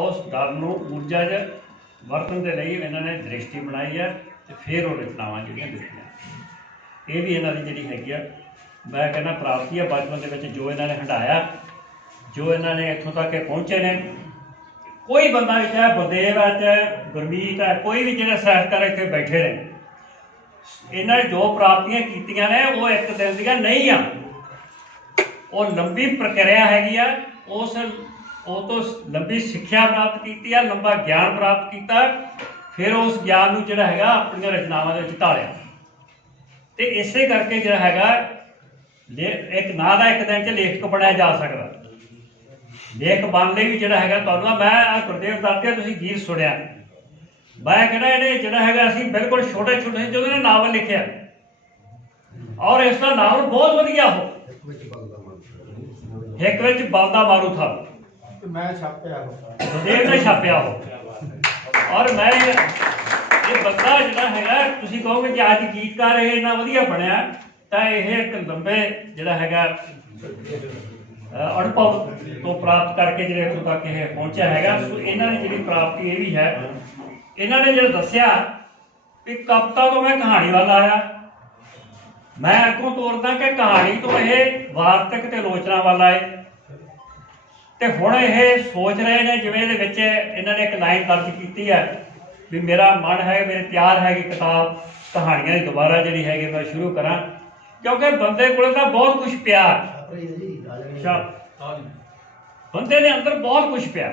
उस डर नूं ऊर्जा च वरतन के लिए इन्होंने दृष्टि बनाई है तो फिर वो रचनावां जिहड़ियां लिखियां। ये भी इन्हों की जिहड़ी हैगी आ मैं कहना प्राप्ति है बचपन के जो इन्होंने हंडाया, जो इन्होंने इत्थों तक पहुँचे ने। कोई बंदा भी चाहे बलदेव है चाहे गुरमीत है, कोई भी जिहड़े साहित्यकार इत्थे बैठे ने, इन्होंने जो प्राप्तियां कीतियां ने वो एक दिन दियां नहीं आ, वो लंबी प्रक्रिया हैगी आ। उस तो लंबी शिक्षा प्राप्त की, लंबा ज्ञान प्राप्त किया, फिर उस ज्ञान नूं जिहड़ा हैगा अपनी रचनावां दे विच ढालिया। तो इसे करके जिहड़ा हैगा एक ना दा एक दिन च लेखक बनाया जा सकदा। लेख बन लई भी जिहड़ा हैगा तुहानूं मैं गुरदेव दत्त दा तुसीं गीत सुणिया, मैं कहना इहने जिहड़ा हैगा असीं बिल्कुल छोटे छोटे जो इहने नावल लिखिया और इसका नावल बहुत वधिया हो एक विच बलदा मारू था मैं छापिया गुरदेव ने छापिया हो। और मैं ये बंदा जिहड़ा हैगा तुसीं कहोगे कि अज गीतकार ये इन्ना वधिया बनिया तां यह एक लंबे जिहड़ा हैगा अनुभव तो प्राप्त करके जिहड़े इत्थों तक यह पहुंचा हैगा। सो इन्हां दी जिहड़ी प्राप्ति ये भी है, इन्होंने जो दसिया कि कविता तो मैं कहानी वाल आया, मैं अगों तोरदा कि कहानी तो यह वार्तक ते आलोचना वाल आए। तो हुण यह सोच रहे हैं जिवें इहदे विच इन्होंने एक लाइन दर्ज की है भी मेरा मन है, मेरे तैयार है कि किताब कहानियां की दोबारा जिहड़ी हैगी मैं शुरू करा, क्योंकि बंदे कोल तां बहुत कुछ पिया, बंदे ने अंदर बहुत कुछ पिया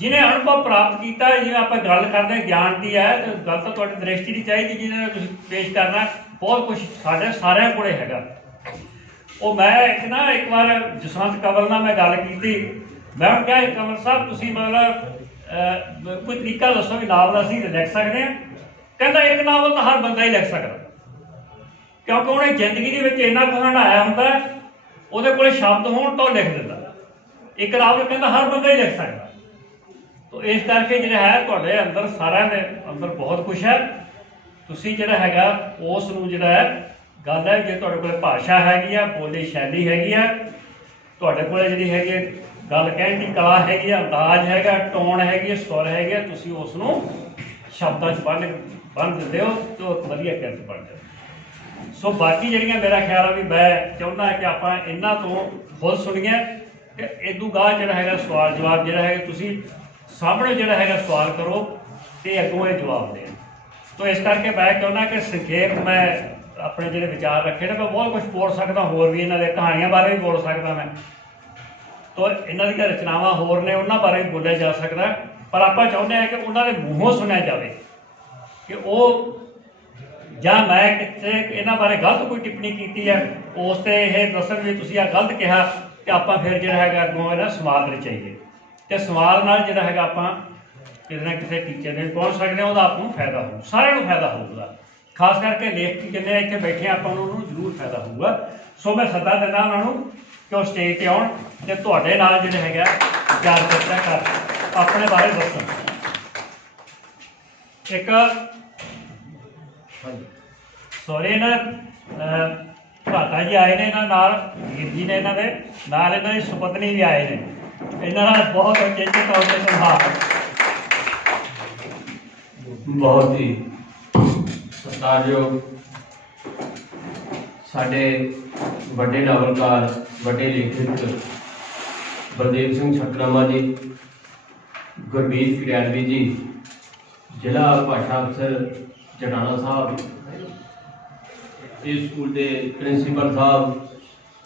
जिन्हें अनुभव प्राप्त किया। जिवें आपां गल करदे ज्ञान की है तो गल तो तुहाडी दृष्टि की चाहिए जिन्हें तुसीं पेश करना, बहुत कुछ साडे सारिਆਂ कोले हैगा। वो मैं एक बार जसवंत कंवल नाल मैं गल की, मैं उन्हें कहा कंवल साहब तुसीं मतलब कोई तरीका दसो भी नावल असीं लिख सकते हैं। कहता एक नावल तो हर बंदा ही लिख सकता, क्योंकि उन्हें जिंदगी के विच इन्ना कुछ हंडाया हुंदा, उहदे कोले शब्द होण तो लिख दिंदा। एक नावल कहता हर बंदा ही लिख सकता। तो इस करके जिहड़ा है तुहाडे अंदर सारिਆਂ दे अंदर बहुत कुछ है, तुसीं जिहड़ा हैगा उस नूं जिहड़ा है गल है जे तुहाडे कोल भाषा हैगी आ, बोली शैली हैगी आ, तुहाडे कोल जिहड़ी हैगी गल कहण दी कला हैगी, अंदाज हैगा, टोन हैगी, सुर हैगे, तुसीं उस नूं शब्दां च बन दिंदे हो तो वधिया किरत बन जाए। सो बाकी जिहड़ियां मेरा ख्याल है भी मैं चाहुंदा कि आपां इन्हां तो खुद सुणीए कि इदों गाह जिहड़ा हैगा सवाल जवाब जिहड़ा है तुसीं सामने जिहड़ा हैगा सवाल करो तो अगों ये जवाब दें। तो इस करके मैं चाहुंदा कि संखेप मैं अपने जिहड़े विचार रखे ने मैं बहुत कुछ बोल सकदा, होर भी इन्हां दे कहानियां बारे भी बोल सकदा मैं, तो इन्हां दी रचनावां होर ने उन्हां बारे भी बोलिया जा सकदा, पर आपां चाहुंदे हां कि उन्हां दे मूंहों सुनिया जावे कि वो जां मैं कित्थे इन्हां बारे गलत कोई टिप्पणी कीती है उस ते इह दस्सण भी तुसीं आ गलत कहा कि आपां फिर जिहड़ा हैगा अगों इहदा सवाल रचाइए ते सवाल नाल जिहड़ा हैगा आपां किसी ना किसी टीचे ते पहुंच सकदे हां, उहदा आपां नूं फायदा होਊ, सारिਆਂ नूं फायदा होਊਗਾ, खास करके लेखक जिन्ने इत्थे बैठे आपां नूं उहनूं जरूर फायदा होਊਗਾ। सो मैं सੱਦਾ दिंदा उन्हां नूं कि वो स्टेज ते आउण ते तुहाडे नाल जिहड़ा हैगा विचार चर्चा कर अपने बारे दस्सण। एक सॉरी इन्हां भ्राता जी आए ने, इन्हां नाल वीर जी ने, इन्हां दे नाल इन्हां दी सुपत्नी भी आए ने, इन्हां नाल बहुत उचेचे तौर ते संभाल बहुत ही सत्कारयोग साडे वड्डे नावलकार वड्डे लेखक बलदेव सिंह छकरामा जी, गुरमीत खड़ियालवी जी, जिला भाषा अफसर जटाना साहब, इस स्कूल के प्रिंसीपल साहब,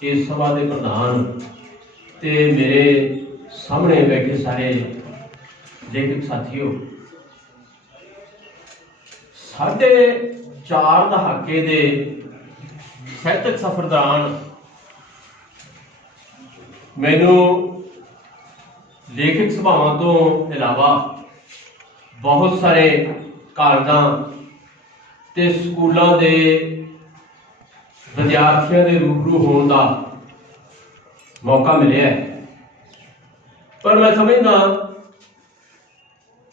इस सभा के प्रधान ते मेरे सामने बैठे सारे लेखक साथियों, साढ़े 4 दहाके दे साहित्यक सफर दौरान मैनू लेखक सभावां तो इलावा बहुत सारे कालजां ते स्कूलों के विद्यार्थियों के रूबरू होने का मौका मिले, पर मैं समझदा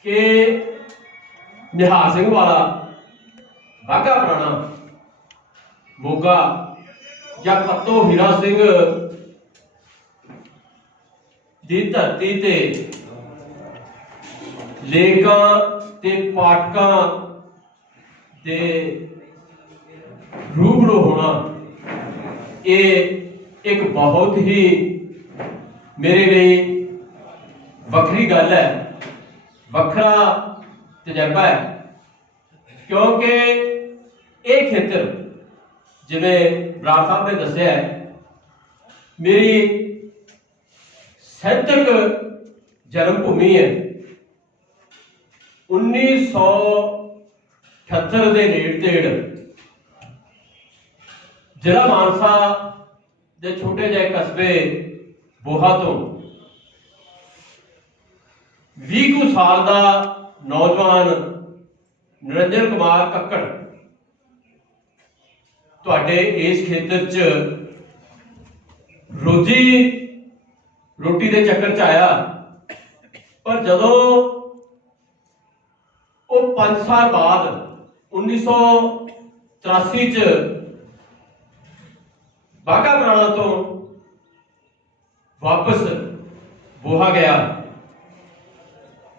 कि निहाल सिंह वाला, बाघा पुराना, मोगा या पत्तो हीरा सिंह की धरती ते ਲੇਖਕਾਂ ਤੇ ਪਾਠਕਾਂ ਦੇ ਰੂਬਰੂ ਹੋਣਾ ਇਹ ਇੱਕ ਬਹੁਤ ਹੀ ਮੇਰੇ ਲਈ ਵੱਖਰੀ ਗੱਲ ਹੈ, ਵੱਖਰਾ ਤਜਰਬਾ ਹੈ। ਕਿਉਂਕਿ ਇਹ ਖੇਤਰ ਜਿਵੇਂ ਬਰਾੜ ਸਾਹਿਬ ਨੇ ਦੱਸਿਆ ਹੈ, ਮੇਰੀ ਸਾਹਿਤਕ ਜਨਮ ਭੂਮੀ ਹੈ। 1978 ਦੇ ਨੇੜੇ ਤੇੜ ਜ਼ਿਲ੍ਹਾ ਮਾਨਸਾ ਦੇ ਛੋਟੇ ਜਿਹੇ ਕਸਬੇ ਬੋਹਾ ਤੋਂ 20 ਕੁ ਸਾਲ ਦਾ ਨੌਜਵਾਨ ਨਿਰੰਜਨ ਕੁਮਾਰ ਕੱਕੜ ਤੁਹਾਡੇ ਇਸ ਖੇਤਰ 'ਚ ਰੋਟੀ ਦੇ ਚੱਕਰ 'ਚ ਆਇਆ। ਪਰ ਜਦੋਂ ਉਹ 5 ਸਾਲ ਬਾਅਦ 1983 'ਚ ਬਾਘਾ ਪੁਰਾਣਾ ਤੋਂ ਵਾਪਸ ਬੋਹਾ ਗਿਆ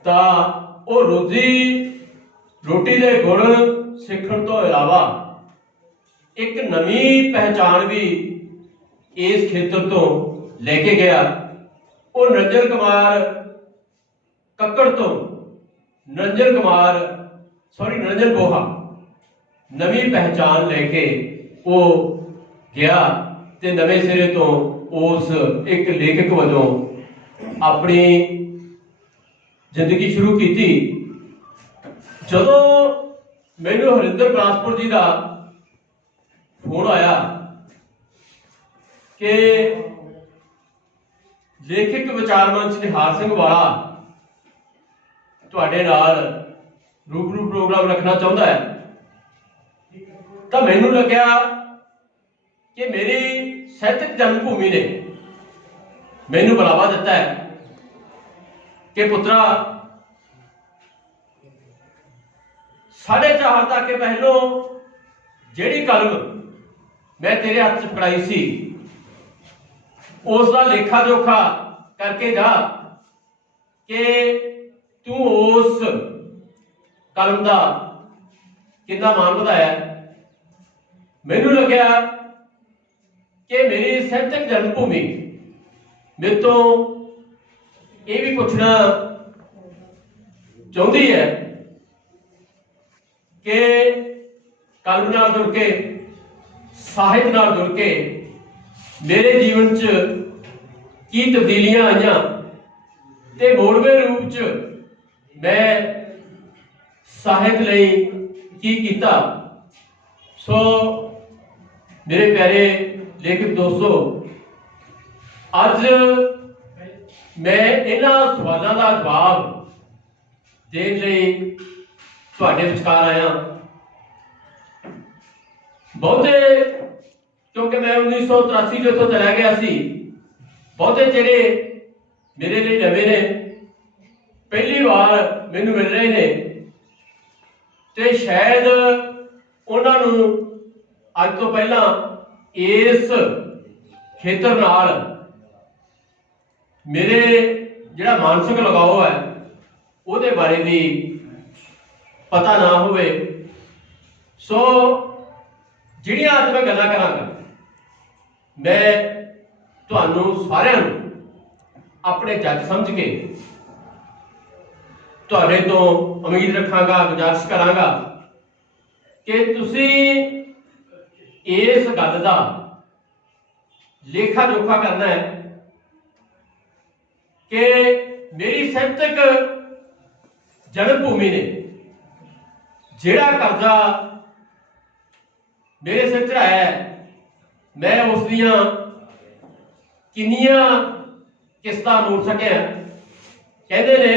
ਤਾਂ ਉਹ ਰੋਟੀ ਦੇ ਗੁਣ ਸਿੱਖਣ ਤੋਂ ਇਲਾਵਾ ਇੱਕ ਨਵੀਂ ਪਹਿਚਾਣ ਵੀ ਇਸ ਖੇਤਰ ਤੋਂ ਲੈ ਕੇ ਗਿਆ। ਉਹ ਨਿਰੰਜਨ ਕੁਮਾਰ ਕੱਕੜ ਤੋਂ ਨਿਰੰਜਨ ਬੋਹਾ ਨਵੀਂ ਪਹਿਚਾਣ ਲੈ ਕੇ ਉਹ ਗਿਆ ਤੇ ਨਵੇਂ ਸਿਰੇ ਤੋਂ ਉਸ ਇੱਕ ਲੇਖਕ ਵਜੋਂ ਆਪਣੀ ਜ਼ਿੰਦਗੀ ਸ਼ੁਰੂ ਕੀਤੀ। ਜਦੋਂ ਮੈਨੂੰ ਹਰਿੰਦਰ ਬਰਾਸਪੁਰ ਜੀ ਦਾ ਫੋਨ ਆਇਆ ਕਿ ਲੇਖਕ ਵਿਚਾਰ ਮੰਚ ਨਿਹਾਲ ਸਿੰਘ ਵਾਲਾ ਤੁਹਾਡੇ ਨਾਲ ਰੂਬਰੂ ਪ੍ਰੋਗਰਾਮ ਰੱਖਣਾ ਚਾਹੁੰਦਾ ਹੈ, ਤਾਂ ਮੈਨੂੰ ਲੱਗਿਆ ਕਿ ਮੇਰੀ ਸਾਹਿਤਕ ਜਨਮ ਭੂਮੀ ਨੇ ਮੈਨੂੰ ਬੁਲਾਵਾ ਦਿੱਤਾ ਹੈ ਕਿ ਪੁੱਤਰਾ 4.5 ਤੱਕ ਪਹਿਲੋਂ ਜਿਹੜੀ ਕਲਮ ਮੈਂ ਤੇਰੇ ਹੱਥ 'ਚ ਫੜਾਈ ਸੀ ਉਸ ਦਾ ਲੇਖਾ ਜੋਖਾ ਕਰਕੇ ਜਾ ਕਿ ਤੂੰ ਉਸ ਕਲਮ ਦਾ ਕਿੰਨਾ ਮਾਣ ਵਧਾਇਆ। ਮੈਨੂੰ ਲੱਗਿਆ ਕਿ ਮੇਰੀ ਸਾਹਿਤਕ ਜਨਮ ਭੂਮੀ ਮੇਰੇ ਤੋਂ ਇਹ ਵੀ ਪੁੱਛਣਾ ਚਾਹੁੰਦੀ ਹੈ ਕਿ ਕਲਮ ਨਾਲ ਜੁੜ ਕੇ, ਸਾਹਿਤ ਨਾਲ ਜੁੜ ਕੇ ਮੇਰੇ ਜੀਵਨ 'ਚ ਕੀ ਤਬਦੀਲੀਆਂ ਆਈਆਂ ਤੇ ਮੋੜਵੇਂ ਰੂਪ 'ਚ ਮੈਂ ਸਾਹਿਤ ਲਈ ਕੀ ਕੀਤਾ। ਸੋ ਮੇਰੇ ਪਿਆਰੇ ਲੇਖਕ ਦੋਸਤੋ, ਅੱਜ ਮੈਂ ਇਹਨਾਂ ਸਵਾਲਾਂ ਦਾ ਜਵਾਬ ਦੇਣ ਲਈ ਤੁਹਾਡੇ ਵਿਚਕਾਰ ਆਇਆ। ਬਹੁਤੇ ਕਿਉਂਕਿ ਮੈਂ 1983 ਤੋਂ ਚਲਾ ਗਿਆ ਸੀ, ਬਹੁਤੇ ਜਿਹੜੇ ਮੇਰੇ ਲਈ ਨਵੇਂ ਨੇ, ਪਹਿਲੀ ਵਾਰ ਮੈਨੂੰ ਮਿਲ ਰਹੇ ਨੇ ਤੇ ਸ਼ਾਇਦ ਉਹਨਾਂ ਨੂੰ ਅੱਜ ਤੋਂ ਪਹਿਲਾਂ ਇਸ ਖੇਤਰ ਨਾਲ ਮੇਰੇ ਜਿਹੜਾ ਮਾਨਸਿਕ ਲਗਾਓ ਹੈ ਉਹਦੇ ਬਾਰੇ ਵੀ ਪਤਾ ਨਾ ਹੋਵੇ। ਸੋ ਜਿਹੜੀਆਂ ਅੱਜ ਮੈਂ ਗੱਲਾਂ ਕਰਾਂਗਾ, ਮੈਂ ਤੁਹਾਨੂੰ ਸਾਰਿਆਂ ਨੂੰ ਆਪਣੇ ਜੱਜ ਸਮਝ ਕੇ ਤੁਹਾਡੇ ਤੋਂ ਉਮੀਦ ਰੱਖਾਂਗਾ, ਗੁਜ਼ਾਰਿਸ਼ ਕਰਾਂਗਾ ਕਿ ਤੁਸੀਂ ਇਸ ਗੱਲ ਦਾ ਲੇਖਾ ਜੋਖਾ ਕਰਨਾ ਹੈ ਕਿ ਮੇਰੀ ਸਾਹਿਤਕ ਜਨਮ ਭੂਮੀ ਨੇ ਜਿਹੜਾ ਕਰਜ਼ਾ ਮੇਰੇ ਸਿਰ ਤੇ ਆਇਆ ਹੈ, ਮੈਂ ਉਸ ਦੀਆਂ ਕਿੰਨੀਆਂ ਕਿਸ਼ਤਾਂ ਮੋੜ ਸਕਿਆ। ਕਹਿੰਦੇ ਨੇ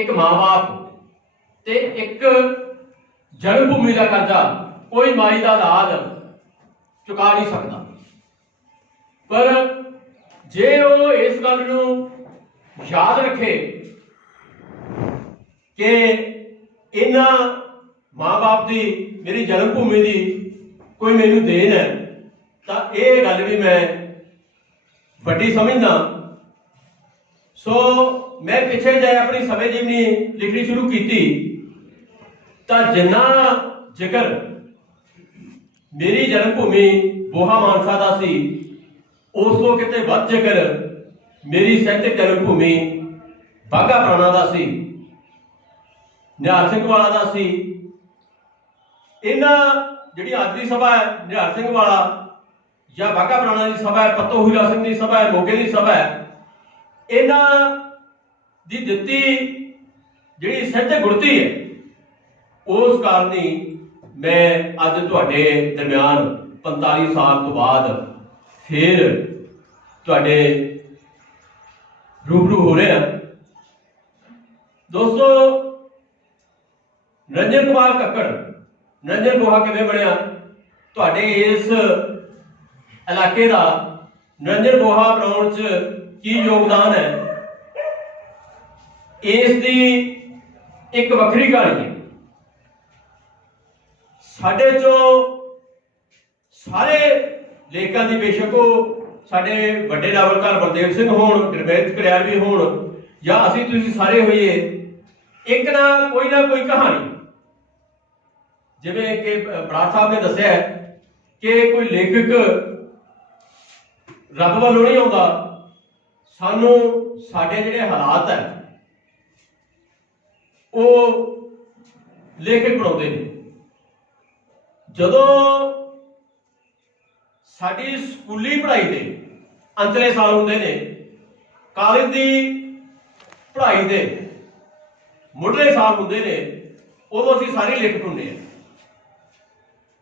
ਇੱਕ ਮਾਂ-ਬਾਪ ਤੇ ਇੱਕ ਜਨਮ ਭੂਮੀ ਦਾ ਕਰਜ਼ਾ ਕੋਈ ਮਾਈ ਦਾ ਲਾਲ ਚੁਕਾ ਨਹੀਂ ਸਕਦਾ, ਪਰ ਜੇ ਉਹ ਇਸ ਗੱਲ ਨੂੰ ਯਾਦ ਰੱਖੇ ਕਿ ਇਹਨਾਂ ਮਾਂ-ਬਾਪ ਦੀ, ਮੇਰੀ ਜਨਮ ਭੂਮੀ ਦੀ ਕੋਈ ਮੈਨੂੰ ਦੇਣ ਹੈ, ਤਾਂ ਇਹ ਗੱਲ ਵੀ ਮੈਂ ਵੱਡੀ ਸਮਝਦਾ। ਸੋ मैं पिछे जाए अपनी समय जीवनी लिखनी शुरू की तो जिन्ना जिक्र मेरी जन्म भूमि बोहा मानसा का सी, उस तो किते वध जिक्र मेरी साहित्यक जन्म भूमि बाघा पुराणा का सी, निहाल सिंह वाला का सी। इन्हां जिहड़ी आज की सभा है निहाल सिंह वाला या बाघा पुराणा की सभा है, पत्तो हीरा सिंह की सभा है, मोगे की सभा है, इन्हां दी दित्ती जिहड़ी साहित्यक गुणती है उस कारण ही मैं अज तुहाडे दरम्यान 45 साल तो बाद फिर तुहाडे रूबरू हो रहे हैं। दोस्तों, निरंजन कुमार कक्कड़ निरंजन बोहा किवें बनिया, तुहाडे इस इलाके का निरंजन बोहा बनाउण च की योगदान है, इसकी एक वक्री कहानी है। साडे चो सारे लेखकां दी बेशक साडे वड्डे नावलकार बलदेव सिंह होण, गुरमीत करियालवी होण या असीं तुसीं सारे होइए, एक ना कोई कहानी जिवें कि बराड़ साहब ने दस्सिया कि कोई लेखक रब वालों नहीं आउंदा, सानू साडे जिहड़े हालात है वो लेखक बनाउंदे ने। जदों साडी स्कूली पढ़ाई दे अंतले साल हुंदे ने, कॉलेज दी पढ़ाई दे मुढ़ले साल हुंदे ने, उदों असीं सारे लेखक हुंदे हैं,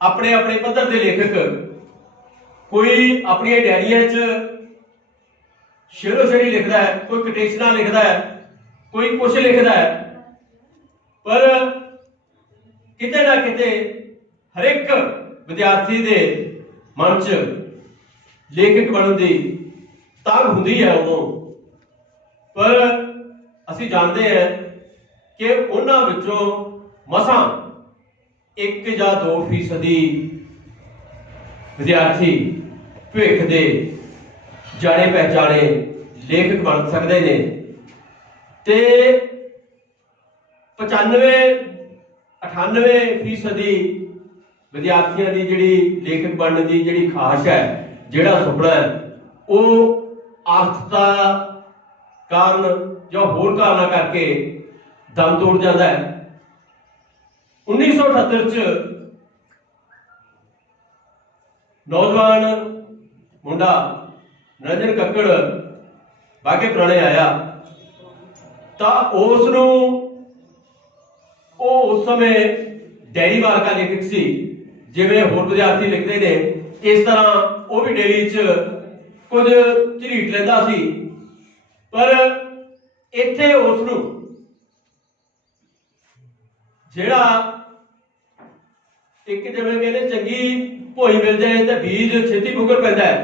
अपने अपने पद्धर दे लेखक। कोई अपनी डायरिया च शेरो शेरी लिखदा है, कोई कटेशना लिखदा है, कोई कुछ लिखदा है, पर किते ना किते हर एक विद्यार्थी दे मन च लेखक बनने की तांग हुंदी है उदों। पर असीं जानते हैं कि उन्हां विचों मसां 1 या 2% विद्यार्थी भविख दे जाने पहचाने लेखक बन सकते हैं ते 95-98% विद्यार्थियों की जिहड़ी लेखक बनने की जिहड़ी खाश है, जिहड़ा सुपना है, वो आर्थता कारण या होर कारणा करके दम तोड़ जाता है। 1978 च नौजवान मुंडा निरंजन कक्कड़ बाघे पुराणे आया तो उस समय डेयरी वार का लेखक सी, जिवें होर विद्यार्थी लिखते हैं इस तरह वो भी डेयरी च कुछ झरीट लैंदा सी। पर इत्थे उसनूं जिहड़ा एक जिवें कहंदे चंगी भोई मिल जाए तो बीज छेती पुगर पैंदा है,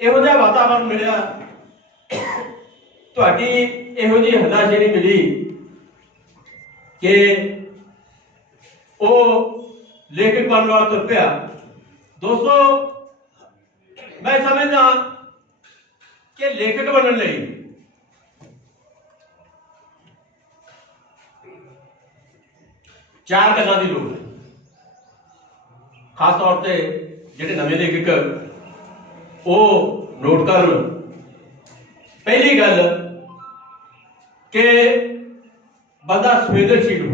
इहो जिहा वातावरण मिलिया, तुहाडी इहो जी हल्लाशेरी मिली कि वो लेखक बनने वाला तुर पिया। दोस्तों, मैं समझदा कि लेखक बनने लई चार गल्लां दी लोड़ है। खास तौर पर जिहड़े नवे लेखक वो नोट करन। पहली गल कि बंदा संवेदनशील हो,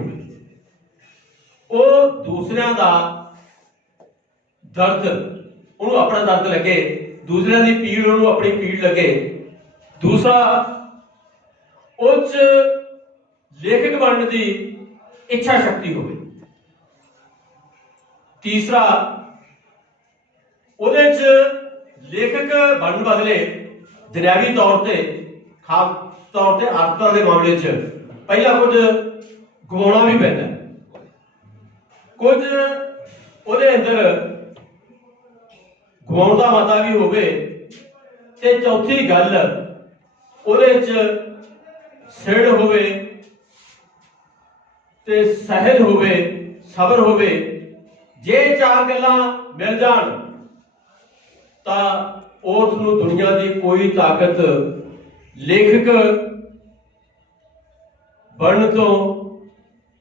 वो दूसरिਆਂ ਦਾ दर्द ਉਹਨੂੰ अपना दर्द लगे, दूसरिਆਂ ਦੀ पीड़ ਉਹਨੂੰ अपनी पीड़ लगे। दूसरा, उस लेखक बनने की इच्छा शक्ति हो। तीसरा, ਉਹਦੇ ਚ लेखक बनने बदले दुनियावी तौर पर खास तौर पर आर्थिकता के मामले च पहला कुछ गवाउणा भी पैंदा, कुछ ਉਹਦੇ अंदर गवाउण दा मता भी होवे, ते चौथी गल ਉਹਦੇ ਚ सिड़ होवे ते सहज होवे, सबर होवे। जे चार गल्लां मिल जाण तां उस नूं दुनिया की कोई ताकत ਲੇਖਕ ਬਣਨ ਤੋਂ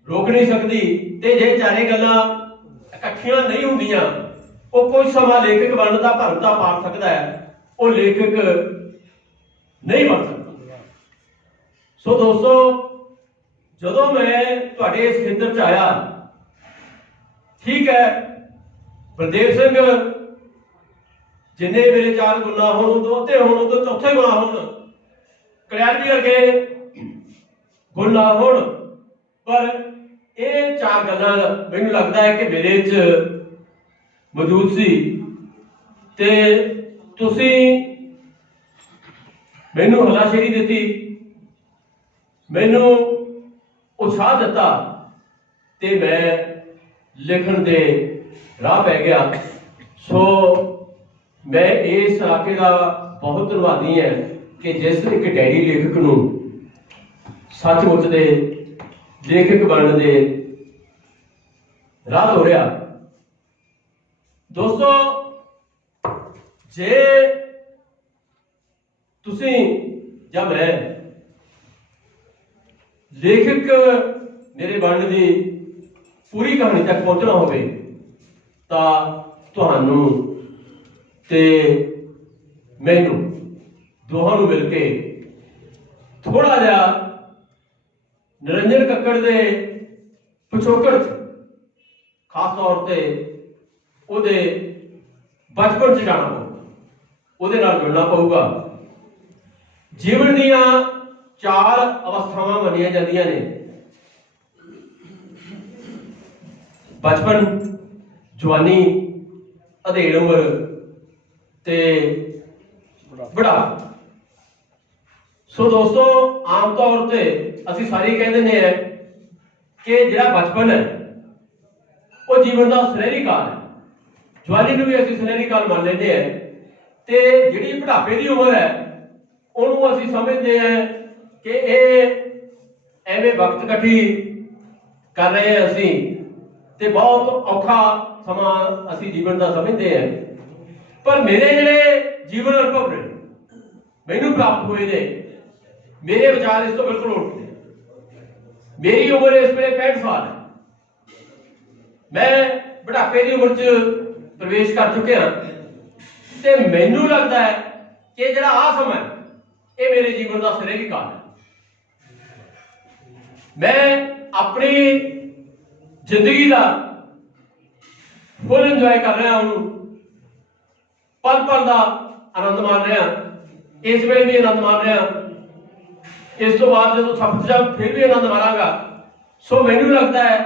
ਰੋਕ ਨਹੀਂ ਸਕਦੀ, ਤੇ ਜੇ ਚਾਰੇ ਗੱਲਾਂ ਇਕੱਠੀਆਂ ਨਹੀਂ ਹੁੰਦੀਆਂ, ਉਹ ਕੋਈ ਸਮਾਂ ਲੇਖਕ ਬਣਨ ਦਾ ਭਰਮ ਤਾਂ ਪਾੜ ਸਕਦਾ ਹੈ, ਉਹ ਲੇਖਕ ਨਹੀਂ ਬਣ ਸਕਦਾ। ਸੋ ਦੋਸਤੋ, ਜਦੋਂ ਮੈਂ ਤੁਹਾਡੇ ਇਸ ਖੇਤਰ 'ਚ ਆਇਆ, ਠੀਕ ਹੈ, ਬਲਦੇਵ ਸਿੰਘ ਜਿੰਨੇ ਮੇਰੇ 4 ਗੁਣਾ ਹੋਣ, ਉਦੋਂ ਅੱਧੇ ਹੋਣ, ਉਦੋਂ ਚੌਥੇ ਗੁਣਾ ਹੋਣ, ਕਲਿਆਣਵੀ ਵਰਗੇ ਗੁਣ ਨਾ ਹੋਣ, ਪਰ ਇਹ 4 ਗੱਲਾਂ ਮੈਨੂੰ ਲੱਗਦਾ ਹੈ ਕਿ ਮੇਰੇ 'ਚ ਮੌਜੂਦ ਸੀ, ਤੇ ਤੁਸੀਂ ਮੈਨੂੰ ਹਲਾਸ਼ੇਰੀ ਦਿੱਤੀ, ਮੈਨੂੰ ਉਤਸ਼ਾਹ ਦਿੱਤਾ, ਤੇ ਮੈਂ ਲਿਖਣ ਦੇ ਰਾਹ ਪੈ ਗਿਆ। ਸੋ ਮੈਂ ਇਸ ਇਲਾਕੇ ਦਾ ਬਹੁਤ ਧੰਨਵਾਦੀ ਹਾਂ ਕਿ ਜਿਸ ਇੱਕ ਡੈਰੀ ਲੇਖਕ ਨੂੰ ਸੱਚਮੁੱਚ ਦੇ ਲੇਖਕ ਬਣਨ ਦੇ ਰਾਹ ਤੋਰਿਆ। ਦੋਸਤੋ, ਜੇ ਤੁਸੀਂ ਜਾਂ ਮੈਂ ਲੇਖਕ ਮੇਰੇ ਬਣਨ ਦੀ ਪੂਰੀ ਕਹਾਣੀ ਤੱਕ ਪਹੁੰਚਣਾ ਹੋਵੇ, ਤਾਂ ਤੁਹਾਨੂੰ ਤੇ ਮੈਨੂੰ ਦੋਹਾਂ ਨੂੰ ਮਿਲ ਕੇ ਥੋੜਾ ਜਿਹਾ ਨਿਰੰਜਨ ਕੱਕੜ ਦੇ ਪਿਛੋਕੜ 'ਚ, ਖਾਸ ਤੌਰ ਤੇ ਉਹਦੇ ਬਚਪਨ 'ਚ ਜਾਣਾ ਪਊਗਾ, ਉਹਦੇ ਨਾਲ ਜੁੜਨਾ ਪਊਗਾ। ਜੀਵਨ ਦੀਆਂ 4 ਅਵਸਥਾਵਾਂ ਮੰਨੀਆਂ ਜਾਂਦੀਆਂ ਨੇ: ਬਚਪਨ, ਜਵਾਨੀ, ਅਧੇੜ ਉਮਰ ਤੇ ਬੁਢਾਪਾ। ਸੋ ਦੋਸਤੋ, ਆਮ ਤੌਰ ਤੇ ਅਸੀਂ ਸਾਰੇ ਕਹਿੰਦੇ ਨੇ ਕਿ ਜਿਹੜਾ ਬਚਪਨ ਹੈ ਉਹ ਜੀਵਨ ਦਾ ਸੁਨਹਿਰੀ ਕਾਲ ਹੈ, ਜਵਾਨੀ ਨੂੰ ਵੀ ਅਸੀਂ ਸੁਨਹਿਰੀ ਕਾਲ ਮੰਨ ਲੈਂਦੇ ਹਾਂ, ਤੇ ਜਿਹੜੀ ਬੁਢਾਪੇ ਦੀ ਉਮਰ ਹੈ ਉਹਨੂੰ ਅਸੀਂ ਸਮਝਦੇ ਹਾਂ ਕਿ ਇਹ ਐਵੇਂ ਵਕਤ ਇਕੱਠੀ ਕਰ ਰਹੇ ਹਾਂ ਅਸੀਂ, ਤੇ ਬਹੁਤ ਔਖਾ ਸਮਾਂ ਅਸੀਂ ਜੀਵਨ ਦਾ ਸਮਝਦੇ ਹਾਂ। ਪਰ ਮੇਰੇ ਜਿਹੜੇ ਜੀਵਨ ਅਨੁਭਵ ਨੇ, ਮੈਨੂੰ ਪ੍ਰਾਪਤ ਹੋਏ ਨੇ, ਮੇਰੇ ਵਿਚਾਰ ਇਸ ਤੋਂ ਬਿਲਕੁਲ ਉਲਟ ਨੇ। ਮੇਰੀ ਉਮਰ ਇਸ ਵੇਲੇ 65 ਸਾਲ ਹੈ, ਮੈਂ ਬੁਢਾਪੇ ਦੀ ਉਮਰ 'ਚ ਪ੍ਰਵੇਸ਼ ਕਰ ਚੁੱਕਿਆ, ਤੇ ਮੈਨੂੰ ਲੱਗਦਾ ਹੈ ਕਿ ਜਿਹੜਾ ਆਹ ਸਮਾਂ ਇਹ ਮੇਰੇ ਜੀਵਨ ਦਾ ਸੁਨਹਿਰੀ ਕਾਲ ਹੈ। ਮੈਂ ਆਪਣੀ ਜ਼ਿੰਦਗੀ ਦਾ ਫੁੱਲ ਇੰਜੋਏ ਕਰ ਰਿਹਾ, ਉਹਨੂੰ ਪਲ ਪਲ ਦਾ ਆਨੰਦ ਮਾਣ ਰਿਹਾ, ਇਸ ਵੇਲੇ ਵੀ ਆਨੰਦ ਮਾਣ ਰਿਹਾ, ਇਸ ਤੋਂ ਬਾਅਦ ਜਦੋਂ ਸਫਲ ਜਾ ਫਿਰ ਵੀ ਆਨੰਦ ਮਾਰਾਂਗਾ। ਸੋ ਮੈਨੂੰ ਲੱਗਦਾ ਹੈ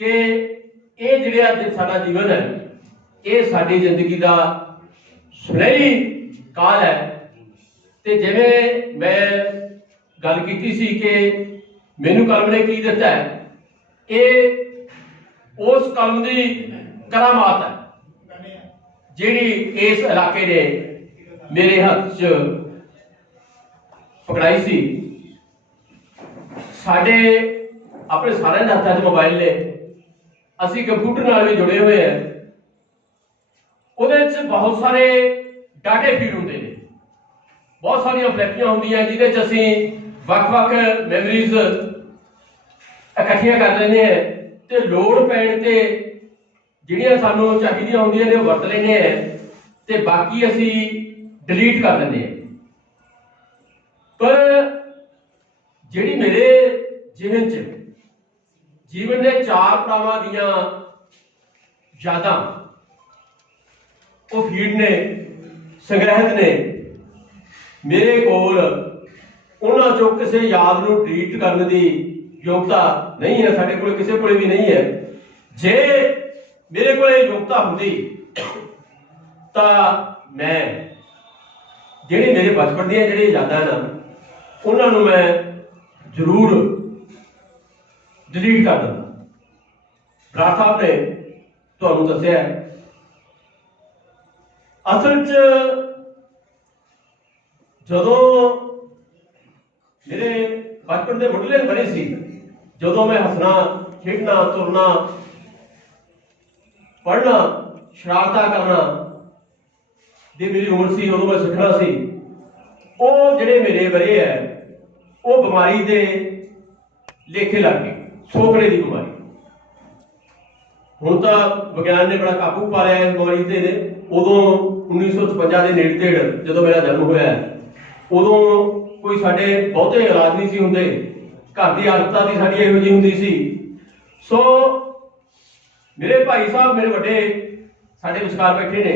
ਕਿ ਇਹ ਜਿਹੜਾ ਅੱਜ ਸਾਡਾ ਜੀਵਨ ਹੈ, ਇਹ ਸਾਡੀ ਜ਼ਿੰਦਗੀ ਦਾ ਸੁਨਹਿਰੀ ਕਾਲ ਹੈ। ਤੇ ਜਿਵੇਂ ਮੈਂ ਗੱਲ ਕੀਤੀ ਸੀ ਕਿ ਮੈਨੂੰ ਕਲਮ ਨੇ ਕੀ ਦਿੱਤਾ ਹੈ, ਇਹ ਉਸ ਕਲਮ ਦੀ ਕਰਾਮਾਤ ਹੈ ਜਿਹੜੀ ਇਸ ਇਲਾਕੇ ਨੇ ਮੇਰੇ ਹੱਥ 'ਚ ਪਕੜਾਈ ਸੀ। ਸਾਡੇ ਆਪਣੇ ਸਾਰਿਆਂ ਦੇ ਹੱਥਾਂ 'ਚ ਮੋਬਾਈਲ ਨੇ, ਅਸੀਂ ਕੰਪਿਊਟਰ ਨਾਲ ਵੀ ਜੁੜੇ ਹੋਏ ਹਾਂ, ਉਹਦੇ 'ਚ ਬਹੁਤ ਸਾਰੇ ਡਾਟੇ ਫੀਡ ਹੁੰਦੇ ਨੇ, ਬਹੁਤ ਸਾਰੀਆਂ ਫਲੈਪੀਆਂ ਹੁੰਦੀਆਂ ਜਿਹਦੇ 'ਚ ਅਸੀਂ ਵੱਖ-ਵੱਖ ਮੈਮਰੀਜ਼ ਇਕੱਠੀਆਂ ਕਰ ਲੈਂਦੇ ਹਾਂ, ਤੇ ਲੋੜ ਪੈਣ ਤੇ ਜਿਹੜੀਆਂ ਸਾਨੂੰ ਚਾਹੀਦੀਆਂ ਹੁੰਦੀਆਂ ਨੇ ਉਹ ਵਰਤ ਲੈਂਦੇ ਹਾਂ, ਤੇ ਬਾਕੀ ਅਸੀਂ ਡਿਲੀਟ ਕਰ ਦਿੰਦੇ ਹਾਂ। ਪਰ ਜਿਹੜੀ ਮੇਰੇ ਜ਼ਿਹਨ 'ਚ ਜੀਵਨ ਦੇ 4 ਪੜਾਵਾਂ ਦੀਆਂ ਯਾਦਾਂ, ਉਹ ਫੀਡ ਨੇ, ਸੰਗ੍ਰਹਿਤ ਨੇ ਮੇਰੇ ਕੋਲ। ਉਹਨਾਂ 'ਚੋਂ ਕਿਸੇ ਯਾਦ ਨੂੰ ਡਿਲੀਟ ਕਰਨ ਦੀ ਯੋਗਤਾ ਨਹੀਂ ਹੈ, ਸਾਡੇ ਕੋਲ ਕਿਸੇ ਕੋਲ ਵੀ ਨਹੀਂ ਹੈ। ਜੇ ਮੇਰੇ ਕੋਲ ਇਹ ਯੋਗਤਾ ਹੁੰਦੀ ਤਾਂ ਮੈਂ ਜਿਹੜੇ ਮੇਰੇ ਬਚਪਨ ਦੀਆਂ ਜਿਹੜੀਆਂ ਯਾਦਾਂ ਨਾ, ਉਹਨਾਂ ਨੂੰ ਮੈਂ ਜ਼ਰੂਰ ਡਿਲੀਟ ਕਰ ਦਿੰਦਾ। ਬਰਾੜ ਸਾਹਿਬ ਨੇ ਤੁਹਾਨੂੰ ਦੱਸਿਆ, ਅਸਲ 'ਚ ਜਦੋਂ ਮੇਰੇ ਬਚਪਨ ਦੇ ਮੁੱਢਲੇ ਬਣੇ ਸੀ, ਜਦੋਂ ਮੈਂ ਹੱਸਣਾ, ਖੇਡਣਾ, ਤੁਰਨਾ, ਪੜ੍ਹਨਾ, ਸ਼ਰਾਰਤਾਂ ਕਰਨਾ ਦੀ ਮੇਰੀ ਉਮਰ ਸੀ, ਉਦੋਂ ਮੈਂ ਸਿੱਖਣਾ ਸੀ, ਉਹ ਜਿਹੜੇ ਮੇਰੇ ਬਰੇ ਹੈ ਉਹ ਬਿਮਾਰੀ ਦੇ ਲੇਖੇ ਲੱਗ ਗਏ, ਸੋਕੜੇ ਦੀ ਬਿਮਾਰੀ। ਹੁਣ ਤਾਂ ਵਿਗਿਆਨ ਨੇ ਬੜਾ ਕਾਬੂ ਪਾ ਲਿਆ ਇਸ ਬਿਮਾਰੀ ਤੇ ਨੇ। ਉਦੋਂ 1956 ਦੇ ਨੇੜੇ ਤੇੜ ਜਦੋਂ ਮੇਰਾ ਜਨਮ ਹੋਇਆ, ਉਦੋਂ ਕੋਈ ਸਾਡੇ ਬਹੁਤੇ ਇਲਾਜ ਨਹੀਂ ਸੀ ਹੁੰਦੇ, ਘਰ ਦੀ ਆਦਤਾਂ ਦੀ ਸਾਡੀ ਇਹੋ ਜਿਹੀ ਹੁੰਦੀ ਸੀ। ਸੋ ਮੇਰੇ ਭਾਈ ਸਾਹਿਬ ਮੇਰੇ ਵੱਡੇ ਸਾਡੇ ਵਿਚਕਾਰ ਬੈਠੇ ਨੇ।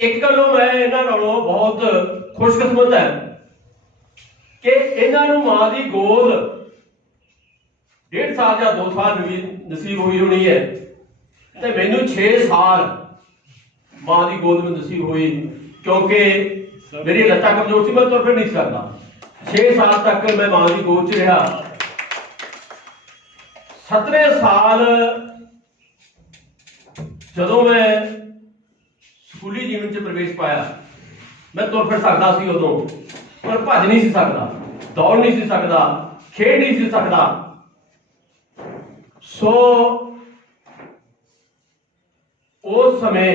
ਇੱਕ ਗੱਲੋਂ ਮੈਂ ਇਹਨਾਂ ਨਾਲੋਂ ਬਹੁਤ ਖੁਸ਼ਕਿਸਮਤ ਹੈ ਕਿ ਇਹਨਾਂ ਨੂੰ ਮਾਂ ਦੀ ਗੋਦ 1.5 ਸਾਲ ਜਾਂ 2 ਸਾਲ ਨਸੀਬ ਹੋਈ ਹੋਣੀ ਹੈ, ਤੇ ਮੈਨੂੰ 6 ਸਾਲ ਮਾਂ ਦੀ ਗੋਦ ਵਿੱਚ ਨਸੀਬ ਹੋਈ, ਕਿਉਂਕਿ ਮੇਰੀ ਲੱਤਾਂ ਕਮਜ਼ੋਰ ਸੀ, ਮੈਂ ਤੁਰ ਫਿਰ ਨਹੀਂ ਸਕਦਾ। 6 ਸਾਲ ਤੱਕ ਮੈਂ ਮਾਂ ਦੀ ਗੋਦ 'ਚ ਰਿਹਾ। 7ਵੇਂ ਸਾਲ ਜਦੋਂ ਮੈਂ ਸਕੂਲੀ ਜੀਵਨ 'ਚ ਪ੍ਰਵੇਸ਼ ਪਾਇਆ, ਮੈਂ ਤੁਰ ਫਿਰ ਸਕਦਾ ਸੀ ਉਦੋਂ, ਪਰ ਭੱਜ ਨਹੀਂ ਸੀ ਸਕਦਾ, ਦੌੜ ਨਹੀਂ ਸੀ ਸਕਦਾ, ਖੇਡ ਨਹੀਂ ਸੀ ਸਕਦਾ। ਸੋ ਉਸ ਸਮੇਂ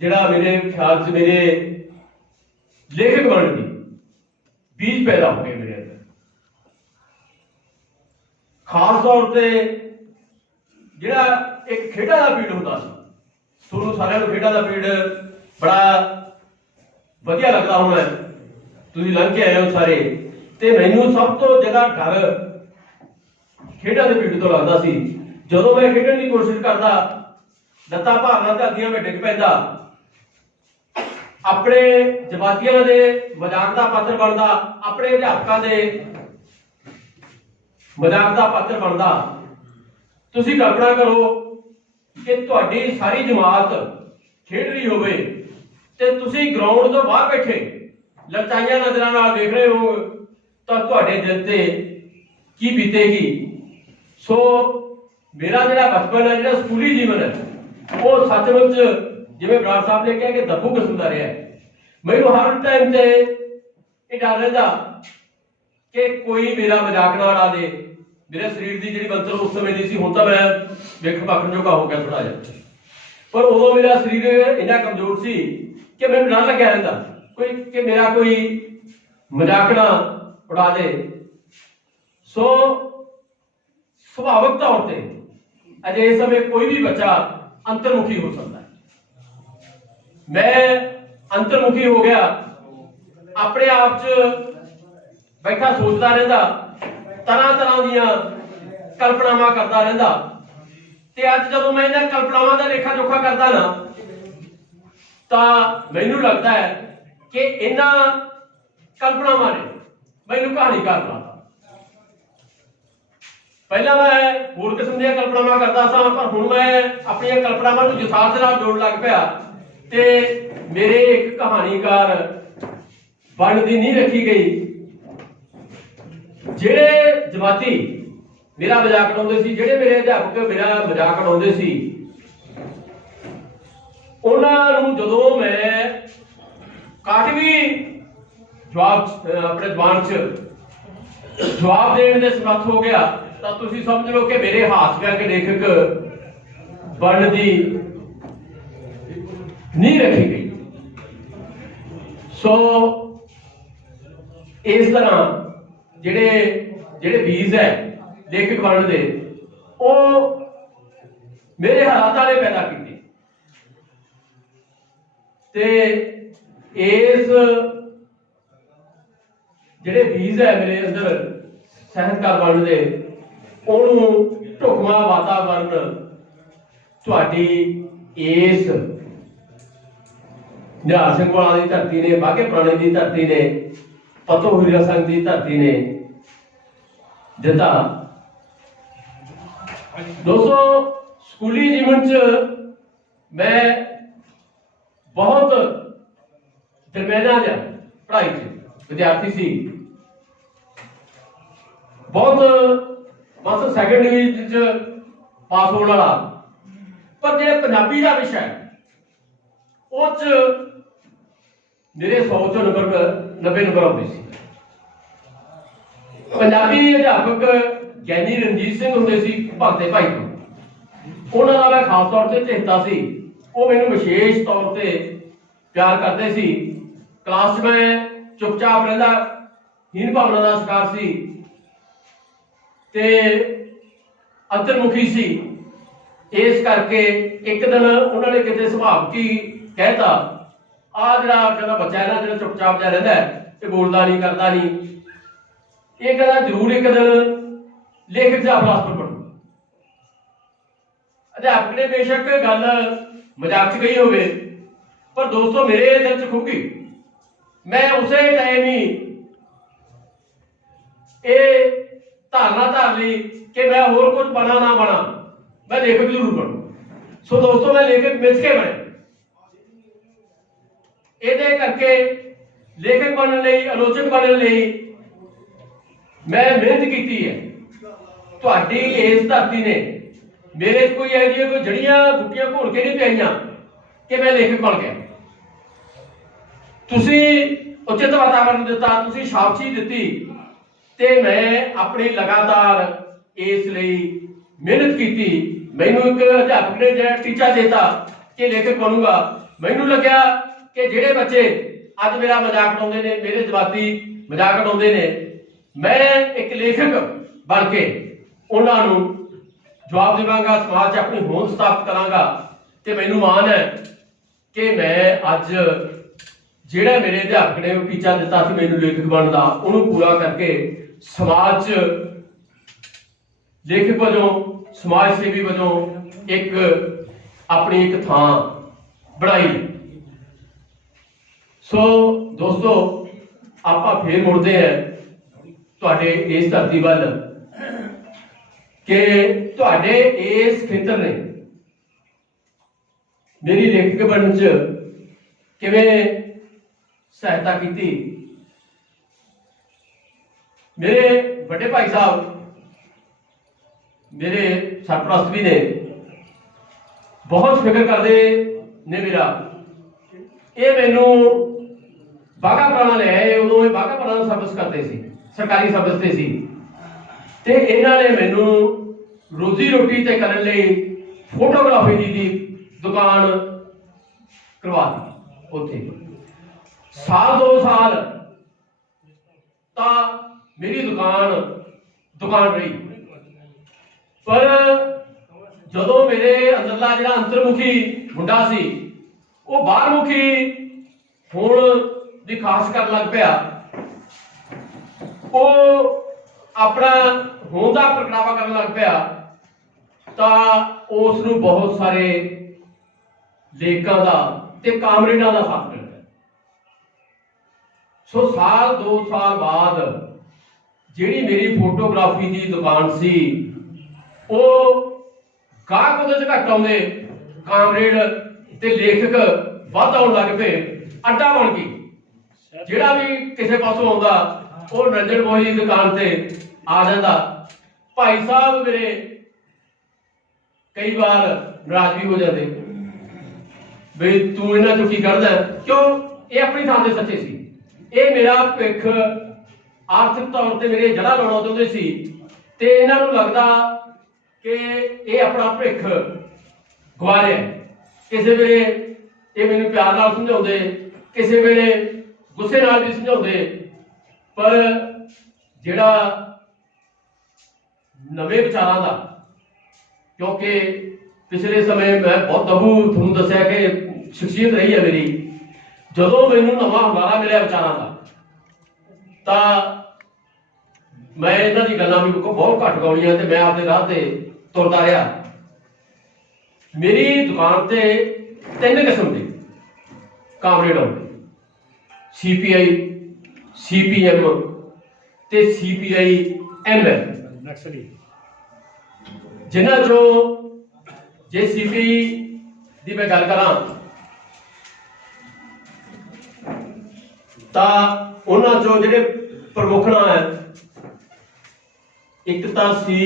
ਜਿਹੜਾ ਮੇਰੇ ਖਿਆਲ 'ਚ ਮੇਰੇ ਲੇਖਕ ਬਣਨ ਦੀ ਬੀਜ ਪੈਦਾ ਹੋ ਗਏ ਮੇਰੇ ਅੰਦਰ। ਖਾਸ ਤੌਰ ਤੇ ਜਿਹੜਾ ਇੱਕ ਖੇਡਾਂ ਦਾ ਪੀੜ ਹੁੰਦਾ ਸੀ, ਤੁਹਾਨੂੰ ਸਾਰਿਆਂ ਨੂੰ ਖੇਡਾਂ ਦਾ ਪੀੜ ਬੜਾ ਵਧੀਆ ਲੱਗਦਾ ਹੋਣਾ, ਤੁਸੀਂ ਲੰਘ ਕੇ ਆਏ ਹੋ ਸਾਰੇ, ਤੇ ਮੈਨੂੰ ਸਭ ਤੋਂ ਜ਼ਿਆਦਾ ਡਰ ਖੇਡਾਂ ਦੇ ਪੀੜ ਤੋਂ ਲੱਗਦਾ ਸੀ। ਜਦੋਂ ਮੈਂ ਖੇਡਣ ਦੀ ਕੋਸ਼ਿਸ਼ ਕਰਦਾ, ਲੱਤਾਂ ਭਾਰਨਾ ਝੱਲਦੀਆਂ, ਮੈਂ ਡਿੱਗ ਪੈਂਦਾ, ਆਪਣੇ ਜਮਾਤੀਆਂ ਦੇ ਮਜ਼ਾਕ ਦਾ ਪਾਤਰ ਬਣਦਾ, ਆਪਣੇ ਅਧਿਆਪਕਾਂ ਦੇ ਮਜ਼ਾਕ ਦਾ ਪਾਤਰ ਬਣਦਾ। ਤੁਸੀਂ ਕਲਪਨਾ ਕਰੋ ਕਿ ਤੁਹਾਡੀ ਸਾਰੀ ਜਮਾਤ ਖੇਡ ਰਹੀ ਹੋਵੇ ਤੇ ਤੁਸੀਂ ਗਰਾਊਂਡ ਤੋਂ ਬਾਹਰ ਬੈਠੇ ਲਲਚਾਈਆਂ ਨਜ਼ਰਾਂ ਨਾਲ ਦੇਖ ਰਹੇ ਹੋ, ਤਾਂ ਤੁਹਾਡੇ ਦਿਲ ਤੇ ਕੀ ਬੀਤੇਗੀ। ਸੋ ਮੇਰਾ ਜਿਹੜਾ ਬਚਪਨ ਹੈ, ਜਿਹੜਾ ਸਕੂਲੀ ਜੀਵਨ ਹੈ, ਉਹ ਸੱਚਮੁੱਚ ਜਿਵੇਂ ਬਰਾੜ ਸਾਹਿਬ ਨੇ ਕਿਹਾ ਕਿ ਦੱਬੂ ਕਿਸਮ ਦਾ ਰਿਹਾ। ਮੈਨੂੰ ਹਰ ਟਾਈਮ ਤੇ ਇਹ ਡਰ ਰਹਿੰਦਾ ਕਿ ਕੋਈ ਮੇਰਾ ਮਜ਼ਾਕ ਨਾ ਉਡਾ ਦੇ। ਮੇਰੇ ਸਰੀਰ ਦੀ ਜਿਹੜੀ ਬਣਤਰ ਉਸ ਸਮੇਂ ਦੀ ਸੀ, ਹੁਣ ਤਾਂ ਮੈਂ ਵੇਖ ਭਾਖਣ ਜੋਗਾ ਹੋ ਗਿਆ ਥੋੜਾ ਜਿਹਾ, ਪਰ ਉਦੋਂ ਮੇਰਾ ਸਰੀਰ ਇੰਨਾ ਕਮਜ਼ੋਰ ਸੀ ਕਿ ਮੈਨੂੰ ਡਰ ਲੱਗਿਆ ਰਹਿੰਦਾ ਕਿ ਮੇਰਾ ਕੋਈ ਮਜ਼ਾਕ ਨਾ ਉਡਾ ਦੇ। ਸੋ ਸੁਭਾਵਿਕ ਤੌਰ ਤੇ ਅਜਿਹੇ ਸਮੇਂ ਕੋਈ ਵੀ ਬੱਚਾ ਅੰਤਰਮੁਖੀ ਹੋ ਸਕਦਾ ਹੈ। ਮੈਂ ਅੰਤਰਮੁਖੀ ਹੋ ਗਿਆ, ਆਪਣੇ ਆਪ 'ਚ ਬੈਠਾ ਸੋਚਦਾ ਰਹਿੰਦਾ, ਤਰ੍ਹਾਂ ਤਰ੍ਹਾਂ ਦੀਆਂ ਕਲਪਨਾਵਾਂ ਕਰਦਾ ਰਹਿੰਦਾ। ਤੇ ਅੱਜ ਜਦੋਂ ਮੈਂ ਇਹਨਾਂ ਕਲਪਨਾਵਾਂ ਦਾ ਲੇਖਾ ਜੋਖਾ ਕਰਦਾ ਨਾ, ਤਾਂ ਮੈਨੂੰ ਲੱਗਦਾ ਹੈ ਕਿ ਇਹਨਾਂ ਕਲਪਨਾਵਾਂ ਨੇ ਮੈਨੂੰ ਕਹਾਣੀਕਾਰ ਬਣਾਤਾ। ਪਹਿਲਾਂ ਮੈਂ ਹੋਰ ਕਿਸਮ ਦੀਆਂ ਕਲਪਨਾਵਾਂ ਕਰਦਾ ਸਾਂ, ਪਰ ਹੁਣ ਮੈਂ ਆਪਣੀਆਂ ਕਲਪਨਾਵਾਂ ਨੂੰ ਯਥਾਰਥ ਨਾਲ ਜੋੜਨ ਲੱਗ ਪਿਆ ਤੇ ਮੇਰੇ ਇੱਕ ਕਹਾਣੀਕਾਰ ਬਣਨ ਦੀ ਨੀਂਹ ਰੱਖੀ ਗਈ। ਜਿਹੜੇ ਜਮਾਤੀ ਮੇਰਾ ਮਜ਼ਾਕ ਉਡਾਉਂਦੇ ਸੀ, ਜਿਹੜੇ ਮੇਰੇ ਅਧਿਆਪਕ ਮੇਰਾ ਮਜ਼ਾਕ ਉਡਾਉਂਦੇ ਸੀ, ਉਹਨਾਂ ਨੂੰ ਜਦੋਂ ਮੈਂ ਕਾਟਵੀ ਜਵਾਬ ਆਪਣੇ ਜ਼ਬਾਨ 'ਚ ਜਵਾਬ ਦੇਣ ਦੇ ਸਮਰੱਥ ਹੋ ਗਿਆ, ਤਾਂ ਤੁਸੀਂ ਸਮਝ ਲਓ ਕਿ ਮੇਰੇ ਹਾਸਵਿਅਕ ਲੇਖਕ ਬਣਨ ਦੀ ਨੀਂਹ ਰੱਖੀ ਗਈ। ਸੋ ਇਸ ਤਰ੍ਹਾਂ ਜਿਹੜੇ ਬੀਜ ਹੈ ਲੇਖਕ ਬਣਨ ਦੇ, ਉਹ ਮੇਰੇ ਹਾਲਾਤਾਂ ਨੇ ਪੈਦਾ ਕੀਤੇ। ਤੇ ਇਸ ਜਿਹੜੇ ਬੀਜ ਹੈ ਮੇਰੇ ਅੰਦਰ ਸਾਹਿਤਕਾਰ ਬਣਨ ਦੇ, ਉਹਨੂੰ ਢੁਕਵਾਂ ਵਾਤਾਵਰਨ ਤੁਹਾਡੀ ਇਸ ਨਿਹਾਲ ਸਿੰਘ ਵਾਲਾ ਦੀ ਧਰਤੀ ਨੇ, ਬਾਘੇ ਪੁਰਾਣੇ ਦੀ ਧਰਤੀ ਨੇ, ਪਤੋ ਹੀਰਾ ਸਿੰਘ ਦੀ ਧਰਤੀ ਨੇ ਦਿੱਤਾ। ਦੋਸਤੋ, ਸਕੂਲੀ ਜੀਵਨ 'ਚ ਮੈਂ ਬਹੁਤ ਦਰਮਿਆਨਾ ਜਿਹਾ ਪੜ੍ਹਾਈ 'ਚ ਵਿਦਿਆਰਥੀ ਸੀ। ਬਹੁਤ ਬਸ ਸੈਕੰਡ ਡਿਵੀਜ਼ਨ 'ਚ ਪਾਸ ਹੋਣ ਵਾਲਾ, ਪਰ ਜਿਹੜਾ ਪੰਜਾਬੀ ਦਾ ਵਿਸ਼ਾ ਹੈ ਉਹ 'ਚ ਮੇਰੇ 100 ਚੋਂ 90 ਨੰਬਰ ਆਉਂਦੇ ਸੀ। ਪੰਜਾਬੀ ਅਧਿਆਪਕ ਗਿਆਨੀ ਰਣਜੀਤ ਸਿੰਘ ਹੁੰਦੇ ਸੀ ਭਗਤੇ ਭਾਈ ਤੋਂ, ਉਹਨਾਂ ਦਾ ਮੈਂ ਖਾਸ ਤੌਰ ਤੇ ਚੇਤਾ ਸੀ। ਉਹ ਮੈਨੂੰ ਵਿਸ਼ੇਸ਼ ਤੌਰ ਤੇ ਪਿਆਰ ਕਰਦੇ ਸੀ क्लास में चुपचाप रहंदा, हीन भावना का शिकार सी ते अंतर्मुखी सी। इस करके एक दिन उन्होंने किते सुभावकी कहता आ जरा कहता बच्चा है ना जो चुपचाप जा रहा है, ये बोलता नहीं करता नहीं, ये कहता जरूर एक दिन लेखक या फिलासफर बनू। अध्यापक ने बेशक गल मजाक च कही होवे, पर दोस्तों मेरे दिल च खुगी। मैं उसे टाइम ही ये धारणा धार ली कि मैं होर कुछ बना ना बना, मैं लेखक जरूर बनू। सो दोस्तों मैं लेखक मिल के बने। ये करके लेखक बनने लई, आलोचक बनने लई मैं मेहनत की है। तुहाडी इस धरती ने मेरे कोई ऐसी कोई जड़ियां बूटियां घोल के नहीं पाइयां कि मैं लेखक बन गया। तुसी उचित वातावरण दिता, तुसी शाबाशी दिती ते मैं अपनी लगातार इस लई मेहनत की। मैनू एक अध्यापक ने जो टीचा देता कि लेखक बनूंगा, मैनू लग्या कि जेडे बच्चे अज मेरा मजाक उड़ाउंदे ने, मेरे जवाबी मजाक उड़ाउंदे ने, मैं एक लेखक बन के उन्हां नूं जवाब देवांगा, समाज च अपनी होंद स्थापित करांगा। ते मैनू मान है कि मैं अज जेड़ा मेरे अध्यापक ने टीचा दिता सी मैनू लेखक बनने दा, उहनूं पूरा करके समाज च लेखक वजों, समाज सेवी वजों एक अपनी एक थां बनाई। सो दोस्तों आपां फिर मुड़दे हैं तुहाडे इस धरती वल कि तुहाडे इस खेतर ने मेरी लेखक बनने च किवें सहायता की। मेरे बड़े भाई साहब मेरे सरपरस्त भी ने बहुत फिक्र करते ने मेरा। ये मैनू बाघा पुराना ले आए, उदों बाघा पुराना सर्विस करते सी, सरकारी सर्विस ते सी, ते इन्हां ने मैनू रोजी रोटी ते करन लई फोटोग्राफी दी दुकान करवा दी। उत्थे साल 2 साल ता मेरी दुकान रही, पर जदों मेरे अंदरला जिहड़ा अंतर्मुखी मुंडा सी वो बाहरमुखी होण दी खास कर लग पिया। वो अपना होंद दा प्रगटावा करन लग पिया, तां उस नूं बहुत सारे लेखकां दा ते कामरेडां दा साथ मिल पिया। सो साल 2 साल बाद जिहड़ी मेरी फोटोग्राफी दी दुकान सी वो गाहक उहदे च घट आउंदे, कामरेड ते लेखक वध आउण लग पे, अड्डा बन गई। जिहड़ा भी किसी पासों आउंदा वो नजर मोही दुकान ते आ जांदा। भाई साहब मेरे कई बार नाराज भी हो जाते बई तू इन्हां चों की करदा, क्यों ये अपनी थां ते सच्चे सी। ये मेरा भविख आर्थिक तौर पर मेरे जड़ा लाउणा चाहुंदे सी ते इन्हां नूं लगदा कि ये अपना भविख गवा रहा। किसी वेले ये मैनूं प्यार नाल समझाउंदे, किसी वेले गुस्से नाल भी समझाउंदे, पर जिहड़ा नवे विचारां दा, क्योंकि पिछले समय मैं बहुत दबू तुहानूं दस्सिया कि शख्सियत रही है मेरी, जदों मैनूं नवां हुलारा मिलिया विचारां दा तां मैं इन्हां दी गल्लां भी बहुत घट गाउणियां ते मैं आपदे राह ते तुरदा रहा। मेरी दुकान ते 3 किस्म के कामरेड आउंदे, CPI, CPM ते CPI ML। नक्सली जिन्हां चों जे CPI दी मैं गल करां तां उन्हां चों जिहड़े प्रमुख नाम है, एक तां सी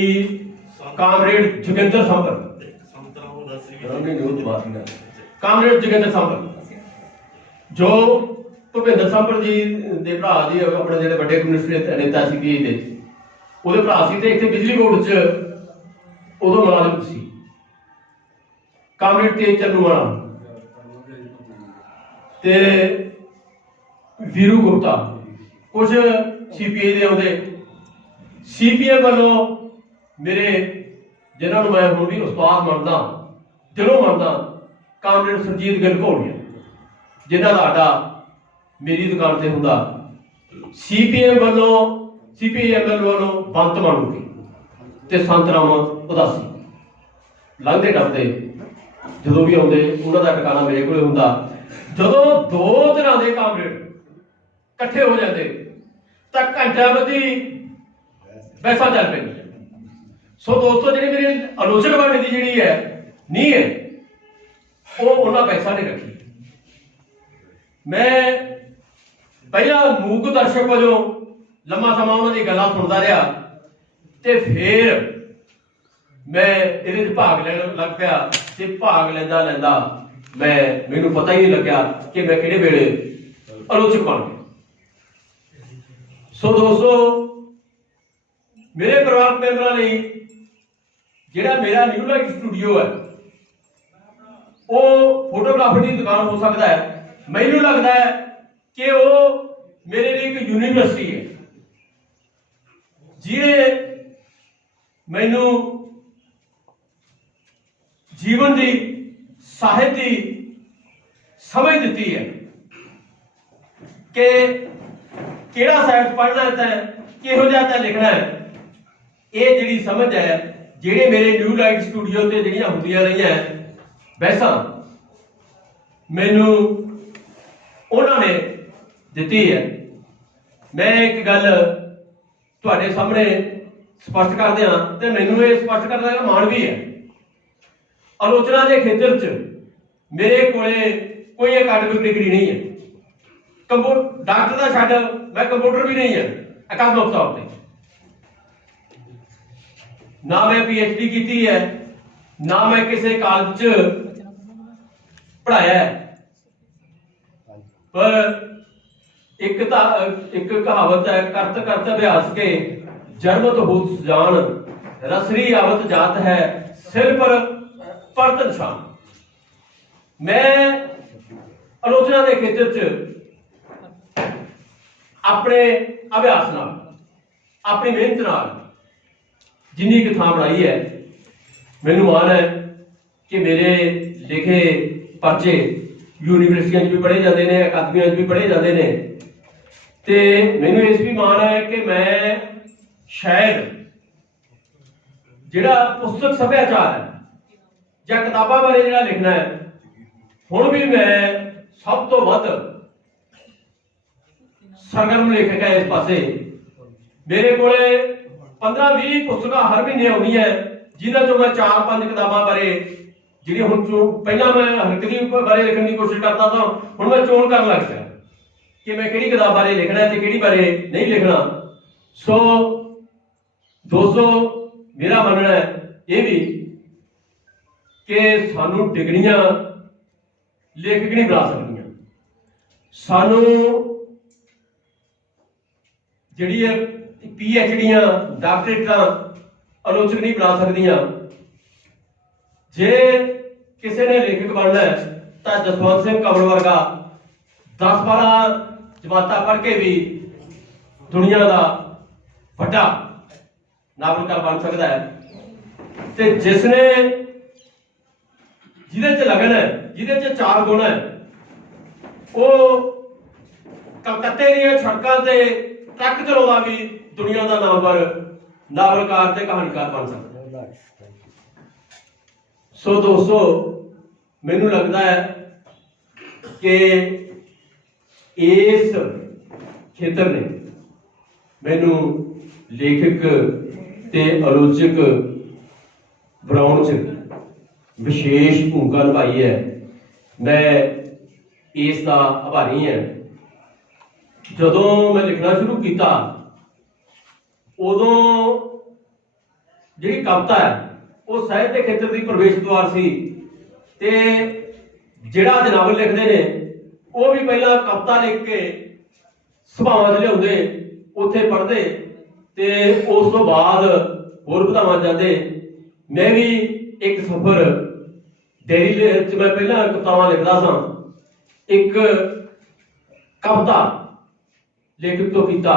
कामरेड जोगिंदर सांभर, कामरेड जोगिंदर सांभर जो भुपिंदर सांभर जी दे भरा जी अपने जिहड़े बड़े कम्युनिस्ट नेता सी दे ਉਹਦੇ ਭਰਾ ਸੀ ਤੇ ਇੱਥੇ ਬਿਜਲੀ ਬੋਰਡ 'ਚ ਉਦੋਂ ਮੁਲਾਜ਼ਮ ਸੀ। ਕਾਮਰੇਡ ਤੇ ਚੱਲੂ ਵਾਲਾ ਤੇ ਵੀਰੂ ਗੁਪਤਾ, ਕੁਝ ਸੀਪੀਆਈ ਦੇ ਆਉਂਦੇ, ਸੀਪੀਐਮ ਵੱਲੋਂ ਮੇਰੇ ਜਿਨ੍ਹਾਂ ਨੂੰ ਮੈਂ ਹੁਣ ਵੀ ਉਸਤਾਦ ਮੰਨਦਾ, ਦਿਲੋਂ ਮੰਨਦਾ, ਕਾਮਰੇਡ ਸੁਰਜੀਤ ਗਿੱਲ ਘੋੜੀਆ, ਜਿਨ੍ਹਾਂ ਦਾ ਆਟਾ ਮੇਰੀ ਦੁਕਾਨ ਤੇ ਹੁੰਦਾ। ਸੀਪੀਐਮ ਵੱਲੋਂ ਸੀਪੀਐਮ ਵੱਲੋਂ ਬੰਤ ਮਾਨੂਕੀ ਤੇ ਸੰਤ ਰਾਮ ਉਦਾਸੀ ਲੰਘਦੇ ਟੱਪਦੇ ਜਦੋਂ ਵੀ ਆਉਂਦੇ ਉਹਨਾਂ ਦਾ ਟਿਕਾਣਾ ਮੇਰੇ ਕੋਲੇ ਹੁੰਦਾ। ਜਦੋਂ ਦੋ ਤਰ੍ਹਾਂ ਦੇ ਕਾਮਰੇਡ ਇਕੱਠੇ ਹੋ ਜਾਂਦੇ ਤਾਂ ਘੰਟਾ ਬੱਧੀ ਬਹਿਸਾਂ ਚੱਲ ਪੈਂਦੀਆਂ। ਸੋ ਦੋਸਤੋ, ਜਿਹੜੀ ਮੇਰੀ ਆਲੋਚਕ ਵੰਡ ਦੀ ਜਿਹੜੀ ਹੈ ਨਹੀਂ ਹੈ, ਉਹ ਉਹਨਾਂ ਪੈਸਾ ਨੇ ਰੱਖੀ। ਮੈਂ ਪਹਿਲਾਂ ਮੂਕ ਦਰਸ਼ਕ ਵਜੋਂ ਲੰਮਾ ਸਮਾਂ ਉਹਨਾਂ ਦੀ ਗੱਲਾਂ ਸੁਣਦਾ ਰਿਹਾ ਤੇ ਫਿਰ ਮੈਂ ਇਹਦੇ 'ਚ ਭਾਗ ਲੈਣ ਲੱਗ ਪਿਆ ਤੇ ਭਾਗ ਲੈਂਦਾ ਲੈਂਦਾ ਮੈਨੂੰ ਪਤਾ ਹੀ ਨਹੀਂ ਲੱਗਿਆ ਕਿ ਮੈਂ ਕਿਹੜੇ ਵੇਲੇ ਆਲੋਚਕ ਬਣ ਗਿਆ। ਸੋ ਦੋਸਤੋ, ਮੇਰੇ ਪਰਿਵਾਰਕ ਮੈਂਬਰਾਂ ਲਈ ਜਿਹੜਾ ਮੇਰਾ ਨਿਊ ਲਾਈਟ ਸਟੂਡੀਓ ਹੈ ਉਹ ਫੋਟੋਗ੍ਰਾਫਰ ਦੀ ਦੁਕਾਨ ਹੋ ਸਕਦਾ ਹੈ। ਮੈਨੂੰ ਲੱਗਦਾ ਹੈ ਕਿ ਉਹ ਮੇਰੇ ਲਈ ਇੱਕ ਯੂਨੀਵਰਸਿਟੀ ਹੈ ਜਿਹਨੇ ਮੈਨੂੰ ਜੀਵਨ ਦੀ ਸਾਹਿਤ ਦੀ ਸਮਝ ਦਿੱਤੀ ਹੈ ਕਿ ਕਿਹੜਾ ਸਾਹਿਤ ਪੜ੍ਹਨਾ ਹੈ, ਕਿਹੋ ਜਿਹਾ ਤਾਂ ਲਿਖਣਾ ਹੈ। ਇਹ ਜਿਹੜੀ ਸਮਝ ਹੈ, ਜਿਹੜੇ ਮੇਰੇ ਨਿਊ ਲਾਈਟ ਸਟੂਡੀਓ ਤੇ ਜਿਹੜੀਆਂ ਹੁੰਦੀਆਂ ਰਹੀਆਂ ਬਹਿਸਾਂ, ਮੈਨੂੰ ਉਹਨਾਂ ਨੇ ਦਿੱਤੀ ਹੈ। ਮੈਂ ਇੱਕ ਗੱਲ ਤੁਹਾਡੇ ਸਾਹਮਣੇ ਸਪਸ਼ਟ ਕਰ ਦਿਆਂ ਤੇ ਮੈਨੂੰ ਇਹ ਸਪਸ਼ਟ ਕਰਨ ਦਾ ਮਾਣ ਵੀ ਹੈ। ਆਲੋਚਨਾ ਦੇ ਖੇਤਰ 'ਚ ਮੇਰੇ ਕੋਲੇ ਕੋਈ ਅਕਾਦਮਿਕ ਡਿਗਰੀ ਨਹੀਂ ਹੈ। ਡਾਕਟਰ ਦਾ ਛੱਡ, ਮੈਂ ਕੰਪਿਊਟਰ ਵੀ ਨਹੀਂ ਹੈ ਅਕਾਦਮਿਕ ਤੌਰ ਤੇ। ਨਾ ਮੈਂ PhD ਕੀਤੀ ਹੈ, ਨਾ ਮੈਂ ਕਿਸੇ ਕਾਲਜ 'ਚ ਪੜ੍ਹਾਇਆ ਹੈ। ਪਰ ਇੱਕ ਕਹਾਵਤ ਹੈ, ਕਰਤ ਕਰਤ ਅਭਿਆਸ ਕੇ ਜਨਮਤ ਹੋਤ ਜਾਣ, ਰਸਰੀ ਆਵਤ ਜਾਤ ਹੈ ਸਿਰ ਪਰ ਨਿਸ਼ਾਨ। ਮੈਂ ਆਲੋਚਨਾ ਦੇ ਖੇਤਰ 'ਚ ਆਪਣੇ ਅਭਿਆਸ ਨਾਲ, ਆਪਣੀ ਮਿਹਨਤ ਨਾਲ ਜਿੰਨੀ ਕੁ ਥਾਂ ਬਣਾਈ ਹੈ, ਮੈਨੂੰ ਮਾਣ ਹੈ ਕਿ ਮੇਰੇ ਲਿਖੇ ਪਰਚੇ ਯੂਨੀਵਰਸਿਟੀਆਂ 'ਚ ਵੀ ਪੜ੍ਹੇ ਜਾਂਦੇ ਨੇ, ਅਕਾਦਮੀਆਂ 'ਚ ਵੀ ਪੜ੍ਹੇ ਜਾਂਦੇ ਨੇ। ਤੇ ਮੈਨੂੰ ਇਸ ਵੀ ਮਾਣ ਹੈ ਕਿ ਮੈਂ ਸ਼ਾਇਦ ਜਿਹੜਾ ਪੁਸਤਕ ਸੱਭਿਆਚਾਰ ਹੈ ਜਾਂ ਕਿਤਾਬਾਂ ਬਾਰੇ ਜਿਹੜਾ ਲਿਖਣਾ ਹੈ, ਹੁਣ ਵੀ ਮੈਂ ਸਭ ਤੋਂ ਵੱਧ ਸਰਗਰਮ ਲੇਖਕ ਹੈ ਇਸ ਪਾਸੇ। ਮੇਰੇ ਕੋਲੇ 15-20 ਪੁਸਤਕਾਂ ਹਰ ਮਹੀਨੇ ਆਉਂਦੀਆਂ, ਜਿਨ੍ਹਾਂ ਚੋਂ ਮੈਂ 4-5 ਕਿਤਾਬਾਂ ਬਾਰੇ ਜਿਹੜੀ ਹੁਣ ਪਹਿਲਾਂ ਮੈਂ ਹਰਕਤੀ ਬਾਰੇ ਲਿਖਣ ਦੀ ਕੋਸ਼ਿਸ਼ ਕਰਦਾ ਤਾਂ ਹੁਣ ਮੈਂ ਚੋਣ ਕਰਨ ਲੱਗ ਪਿਆ ਕਿ ਮੈਂ ਕਿਹੜੀ ਕਿਤਾਬ ਬਾਰੇ ਲਿਖਣਾ ਤੇ ਕਿਹੜੀ ਬਾਰੇ ਨਹੀਂ ਲਿਖਣਾ। ਸੋ ਦੋਸਤੋ, ਮੇਰਾ ਮੰਨਣਾ ਹੈ ਇਹ ਵੀ ਕਿ ਸਾਨੂੰ ਡਿਗਰੀਆਂ ਲੇਖਕ ਨਹੀਂ ਬਣਾ ਸਕਦੀਆਂ, ਸਾਨੂੰ ਜਿਹੜੀ ਹੈ PhDਆਂ, ਡਾਕਟਰੇਟਾਂ ਆਲੋਚਕ ਨਹੀਂ ਬਣਾ ਸਕਦੀਆਂ। ਜੇ ਕਿਸੇ ਨੇ ਲੇਖਕ ਬਣਨਾ ਹੈ ਤਾਂ ਜਸਵੰਤ ਸਿੰਘ ਕੰਵਲ ਵਰਗਾ 10-12 ਜਮਾਤਾਂ ਪੜ੍ਹ ਕੇ ਵੀ ਦੁਨੀਆ ਦਾ ਵੱਡਾ ਨਾਵਲਕਾਰ ਬਣ ਸਕਦਾ ਹੈ। ਤੇ ਜਿਹਦੇ 'ਚ ਲਗਨ ਹੈ, ਜਿਹਦੇ 'ਚ 4 ਗੁਣ ਹੈ, ਉਹ ਕਲਕੱਤੇ ਦੀਆਂ ਸੜਕਾਂ ਤੇ ਟਰੱਕ ਚਲਾਉਂਦਾ ਵੀ ਦੁਨੀਆ ਦਾ ਨਾਮਵਰ ਨਾਵਲਕਾਰ ਤੇ ਕਹਾਣੀਕਾਰ ਬਣ ਸਕਦਾ। ਸੋ ਦੋਸਤੋ, ਮੈਨੂੰ ਲੱਗਦਾ ਹੈ ਕਿ ਇਸ ਖੇਤਰ ਨੇ ਮੈਨੂੰ ਲੇਖਕ ਤੇ ਆਲੋਚਕ ਬਣਾਉਣ 'ਚ ਵਿਸ਼ੇਸ਼ ਭੂਮਿਕਾ ਨਿਭਾਈ ਹੈ। ਮੈਂ ਇਸ ਦਾ ਆਭਾਰੀ ਹਾਂ। ਜਦੋਂ ਮੈਂ ਲਿਖਣਾ ਸ਼ੁਰੂ ਕੀਤਾ ਉਦੋਂ ਜਿਹੜੀ ਕਵਿਤਾ ਹੈ ਉਹ ਸਾਹਿਤ ਦੇ ਖੇਤਰ ਦੀ ਪ੍ਰਵੇਸ਼ ਦੁਆਰ ਸੀ ਤੇ ਜਿਹੜਾ ਅੱਜ ਨਾਵਲ ਲਿਖਦੇ ਨੇ ਉਹ ਵੀ ਪਹਿਲਾਂ ਕਵਿਤਾ ਲਿਖ ਕੇ ਸਭਾਵਾਂ 'ਚ ਲਿਆਉਂਦੇ, ਉੱਥੇ ਪੜ੍ਹਦੇ ਤੇ ਉਸ ਤੋਂ ਬਾਅਦ ਹੋਰ ਵਧਾਵਾਂ ਜਾਂਦੇ। ਮੈਂ ਵੀ ਇੱਕ ਸਫ਼ਰ ਡੇਰੀ ਦੇ ਵਿੱਚ ਮੈਂ ਪਹਿਲਾਂ ਕਵਿਤਾਵਾਂ ਲਿਖਦਾ ਸਾਂ। ਇੱਕ ਕਵਿਤਾ ਲੇਖਕ ਤੋਂ ਕੀਤਾ।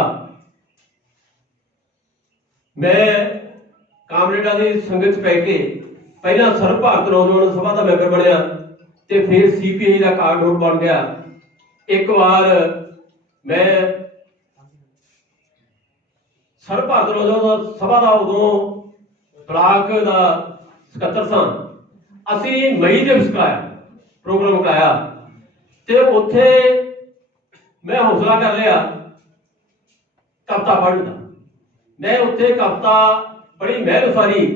ਮੈਂ ਕਾਮਰੇਡਾਂ ਦੀ ਸੰਗਤ 'ਚ ਪੈ ਕੇ ਪਹਿਲਾਂ ਸਰਬ ਭਾਰਤ ਨੌਜਵਾਨ ਸਭਾ ਦਾ ਮੈਂਬਰ ਬਣਿਆ ਤੇ ਫਿਰ CPI ਦਾ ਕਾਰਡ ਬਣ ਗਿਆ। ਇੱਕ ਵਾਰ ਮੈਂ ਸਰਬ ਭਾਰਤ ਨੌਜਵਾਨ ਸਭਾ ਦਾ ਉਦੋਂ ਬਲਾਕ ਦਾ ਸਕੱਤਰ ਸਾਂ। ਅਸੀਂ ਮਈ ਦੇ ਵਿੱਚ ਪ੍ਰੋਗਰਾਮ ਕਰਾਇਆ ਤੇ ਉੱਥੇ ਮੈਂ ਹੌਸਲਾ ਕਰ ਲਿਆ ਕਵਿਤਾ ਪੜ੍ਹਨ ਦਾ। ਮੈਂ ਉੱਥੇ ਕਵਿਤਾ ਪੜ੍ਹੀ ਮਿਹਰਬਾਨੀ,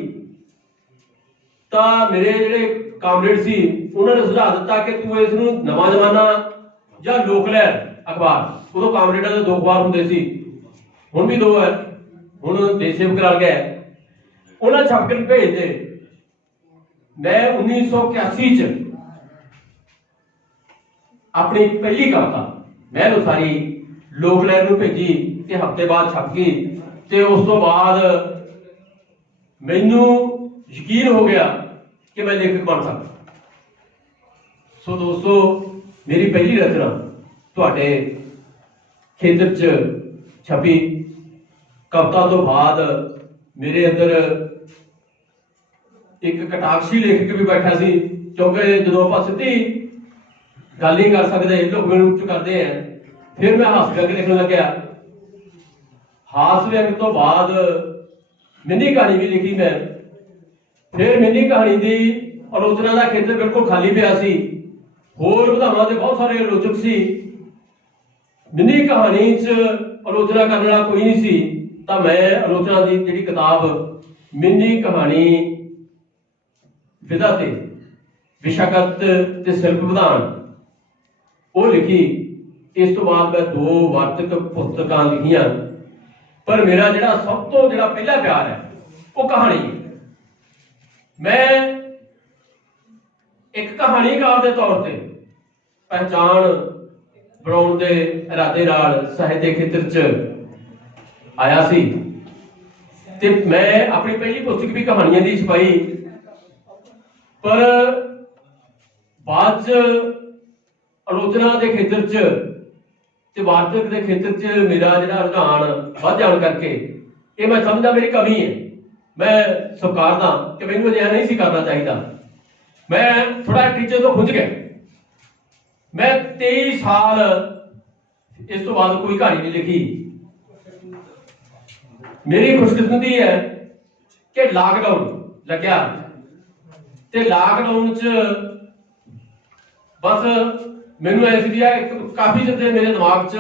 ਤਾਂ ਮੇਰੇ ਜਿਹੜੇ ਕਾਮਰੇਡ ਸੀ ਉਹਨਾਂ ਨੇ ਸੁਝਾਅ ਦਿੱਤਾ ਕਿ ਤੂੰ ਇਸ ਨੂੰ ਨਵਾਂ ਜ਼ਮਾਨਾ ਜਾਂ ਲੋਕ ਲਹਿਰ ਅਖਬਾਰ, ਉਦੋਂ ਕਾਮਰੇਡਾਂ ਦੇ 2 ਅਖਬਾਰ ਹੁੰਦੇ ਸੀ, ਹੁਣ ਵੀ 2 ਹੈ, ਹੁਣ ਦੇਸ਼ ਸੇਵਕ ਰਲ ਗਿਆ, ਉਹਨਾਂ ਛਪ ਕੇ ਭੇਜਦੇ। ਮੈਂ 1981 ਚ ਆਪਣੀ ਪਹਿਲੀ ਕਵਿਤਾ ਮਿਹਰਬਾਨੀ ਲੋਕ ਲਹਿਰ ਨੂੰ ਭੇਜੀ ਤੇ ਹਫ਼ਤੇ ਬਾਅਦ ਛਪ ਗਈ ਤੇ ਉਸ ਤੋਂ ਬਾਅਦ ਮੈਨੂੰ ਯਕੀਨ ਹੋ ਗਿਆ ਕਿ ਮੈਂ ਲੇਖਕ ਬਣ ਸਕਦਾ। ਸੋ ਦੋਸਤੋ, ਮੇਰੀ ਪਹਿਲੀ ਰਚਨਾ ਤੁਹਾਡੇ ਖੇਤਰ 'ਚ ਛਪੀ। ਕਵਿਤਾ ਤੋਂ ਬਾਅਦ ਮੇਰੇ ਅੰਦਰ ਇੱਕ ਕਟਾਕਸ਼ੀ ਲੇਖਕ ਵੀ ਬੈਠਾ ਸੀ, ਕਿਉਂਕਿ ਜਦੋਂ ਆਪਾਂ ਸਿੱਧੀ ਗੱਲ ਨਹੀਂ ਕਰ ਸਕਦੇ, ਲੁਕਵੇਂ ਰੂਪ 'ਚ ਕਰਦੇ ਆ। ਫਿਰ ਮੈਂ ਹਾਸ ਕਰਕੇ ਲਿਖਣ ਲੱਗਿਆ। ਹਾਸ ਵਿਅੰਗ ਤੋਂ ਬਾਅਦ ਮਿੰਨੀ ਕਹਾਣੀ ਵੀ ਲਿਖੀ ਮੈਂ। ਫਿਰ ਮਿੰਨੀ ਕਹਾਣੀ ਦੀ ਆਲੋਚਨਾ ਦਾ ਖੇਤਰ ਬਿਲਕੁਲ ਖਾਲੀ ਪਿਆ ਸੀ, ਹੋਰ ਵਿਧਾਵਾਂ ਦੇ ਬਹੁਤ ਸਾਰੇ ਆਲੋਚਕ ਸੀ, ਮਿੰਨੀ ਕਹਾਣੀ 'ਚ ਆਲੋਚਨਾ ਕਰਨ ਵਾਲਾ ਕੋਈ ਨਹੀਂ ਸੀ। ਤਾਂ ਮੈਂ ਆਲੋਚਨਾ ਦੀ ਜਿਹੜੀ ਕਿਤਾਬ ਮਿੰਨੀ ਕਹਾਣੀ ਵਿਧਾ ਤੇ ਵਿਸ਼ਾਗਤ ਤੇ ਸ਼ਿਲਪ ਵਿਧਾਨ ਉਹ ਲਿਖੀ। ਇਸ ਤੋਂ ਬਾਅਦ ਮੈਂ 2 ਵਾਰਤਕ ਪੁਸਤਕਾਂ ਲਿਖੀਆਂ, ਪਰ ਮੇਰਾ ਜਿਹੜਾ ਸਭ ਤੋਂ ਪਹਿਲਾ ਪਿਆਰ ਹੈ ਉਹ ਕਹਾਣੀ ਹੈ। ਮੈਂ ਇੱਕ ਕਹਾਣੀਕਾਰ ਦੇ ਤੌਰ ਤੇ ਪਹਿਚਾਣ ਬਣਾਉਣ ਦੇ ਇਰਾਦੇ ਨਾਲ ਸਾਹਿਤ ਦੇ ਖੇਤਰ 'ਚ ਆਇਆ ਸੀ ਤੇ ਮੈਂ ਆਪਣੀ ਪਹਿਲੀ ਪੁਸਤਕ ਵੀ ਕਹਾਣੀਆਂ ਦੀ ਛਪਾਈ, ਪਰ ਬਾਅਦ 'ਚ ਆਲੋਚਨਾ ਦੇ ਖੇਤਰ 'ਚ ਤੇ ਵਾਰਤਕ ਦੇ ਖੇਤਰ 'ਚ ਮੇਰਾ ਜਿਹੜਾ ਰੁਝਾਨ ਵੱਧ ਜਾਣ ਕਰਕੇ ਇਹ ਮੈਂ ਸਮਝਦਾ ਮੇਰੀ ਕਮੀ ਹੈ। ਮੈਂ ਸਵੀਕਾਰਦਾ ਕਿ ਮੈਨੂੰ ਅਜਿਹਾ ਨਹੀਂ ਸੀ ਕਰਨਾ ਚਾਹੀਦਾ। ਮੈਂ ਥੋੜਾ ਟੀਚਰ ਤੋਂ ਖੁੰਝ ਗਿਆ। ਮੈਂ 23 ਸਾਲ ਇਸ ਤੋਂ ਬਾਅਦ ਕੋਈ ਕਹਾਣੀ ਨਹੀਂ ਲਿਖੀ। ਮੇਰੀ ਖੁਸ਼ਕਿਸਮਤੀ ਹੈ ਕਿ ਲਾਕਡਾਊਨ ਲੱਗਿਆ ਤੇ ਲਾਕਡਾਊਨ 'ਚ ਬਸ ਮੈਨੂੰ ਐ ਸੀ ਕਾਫੀ ਜਿੱਦੇ ਮੇਰੇ ਦਿਮਾਗ 'ਚ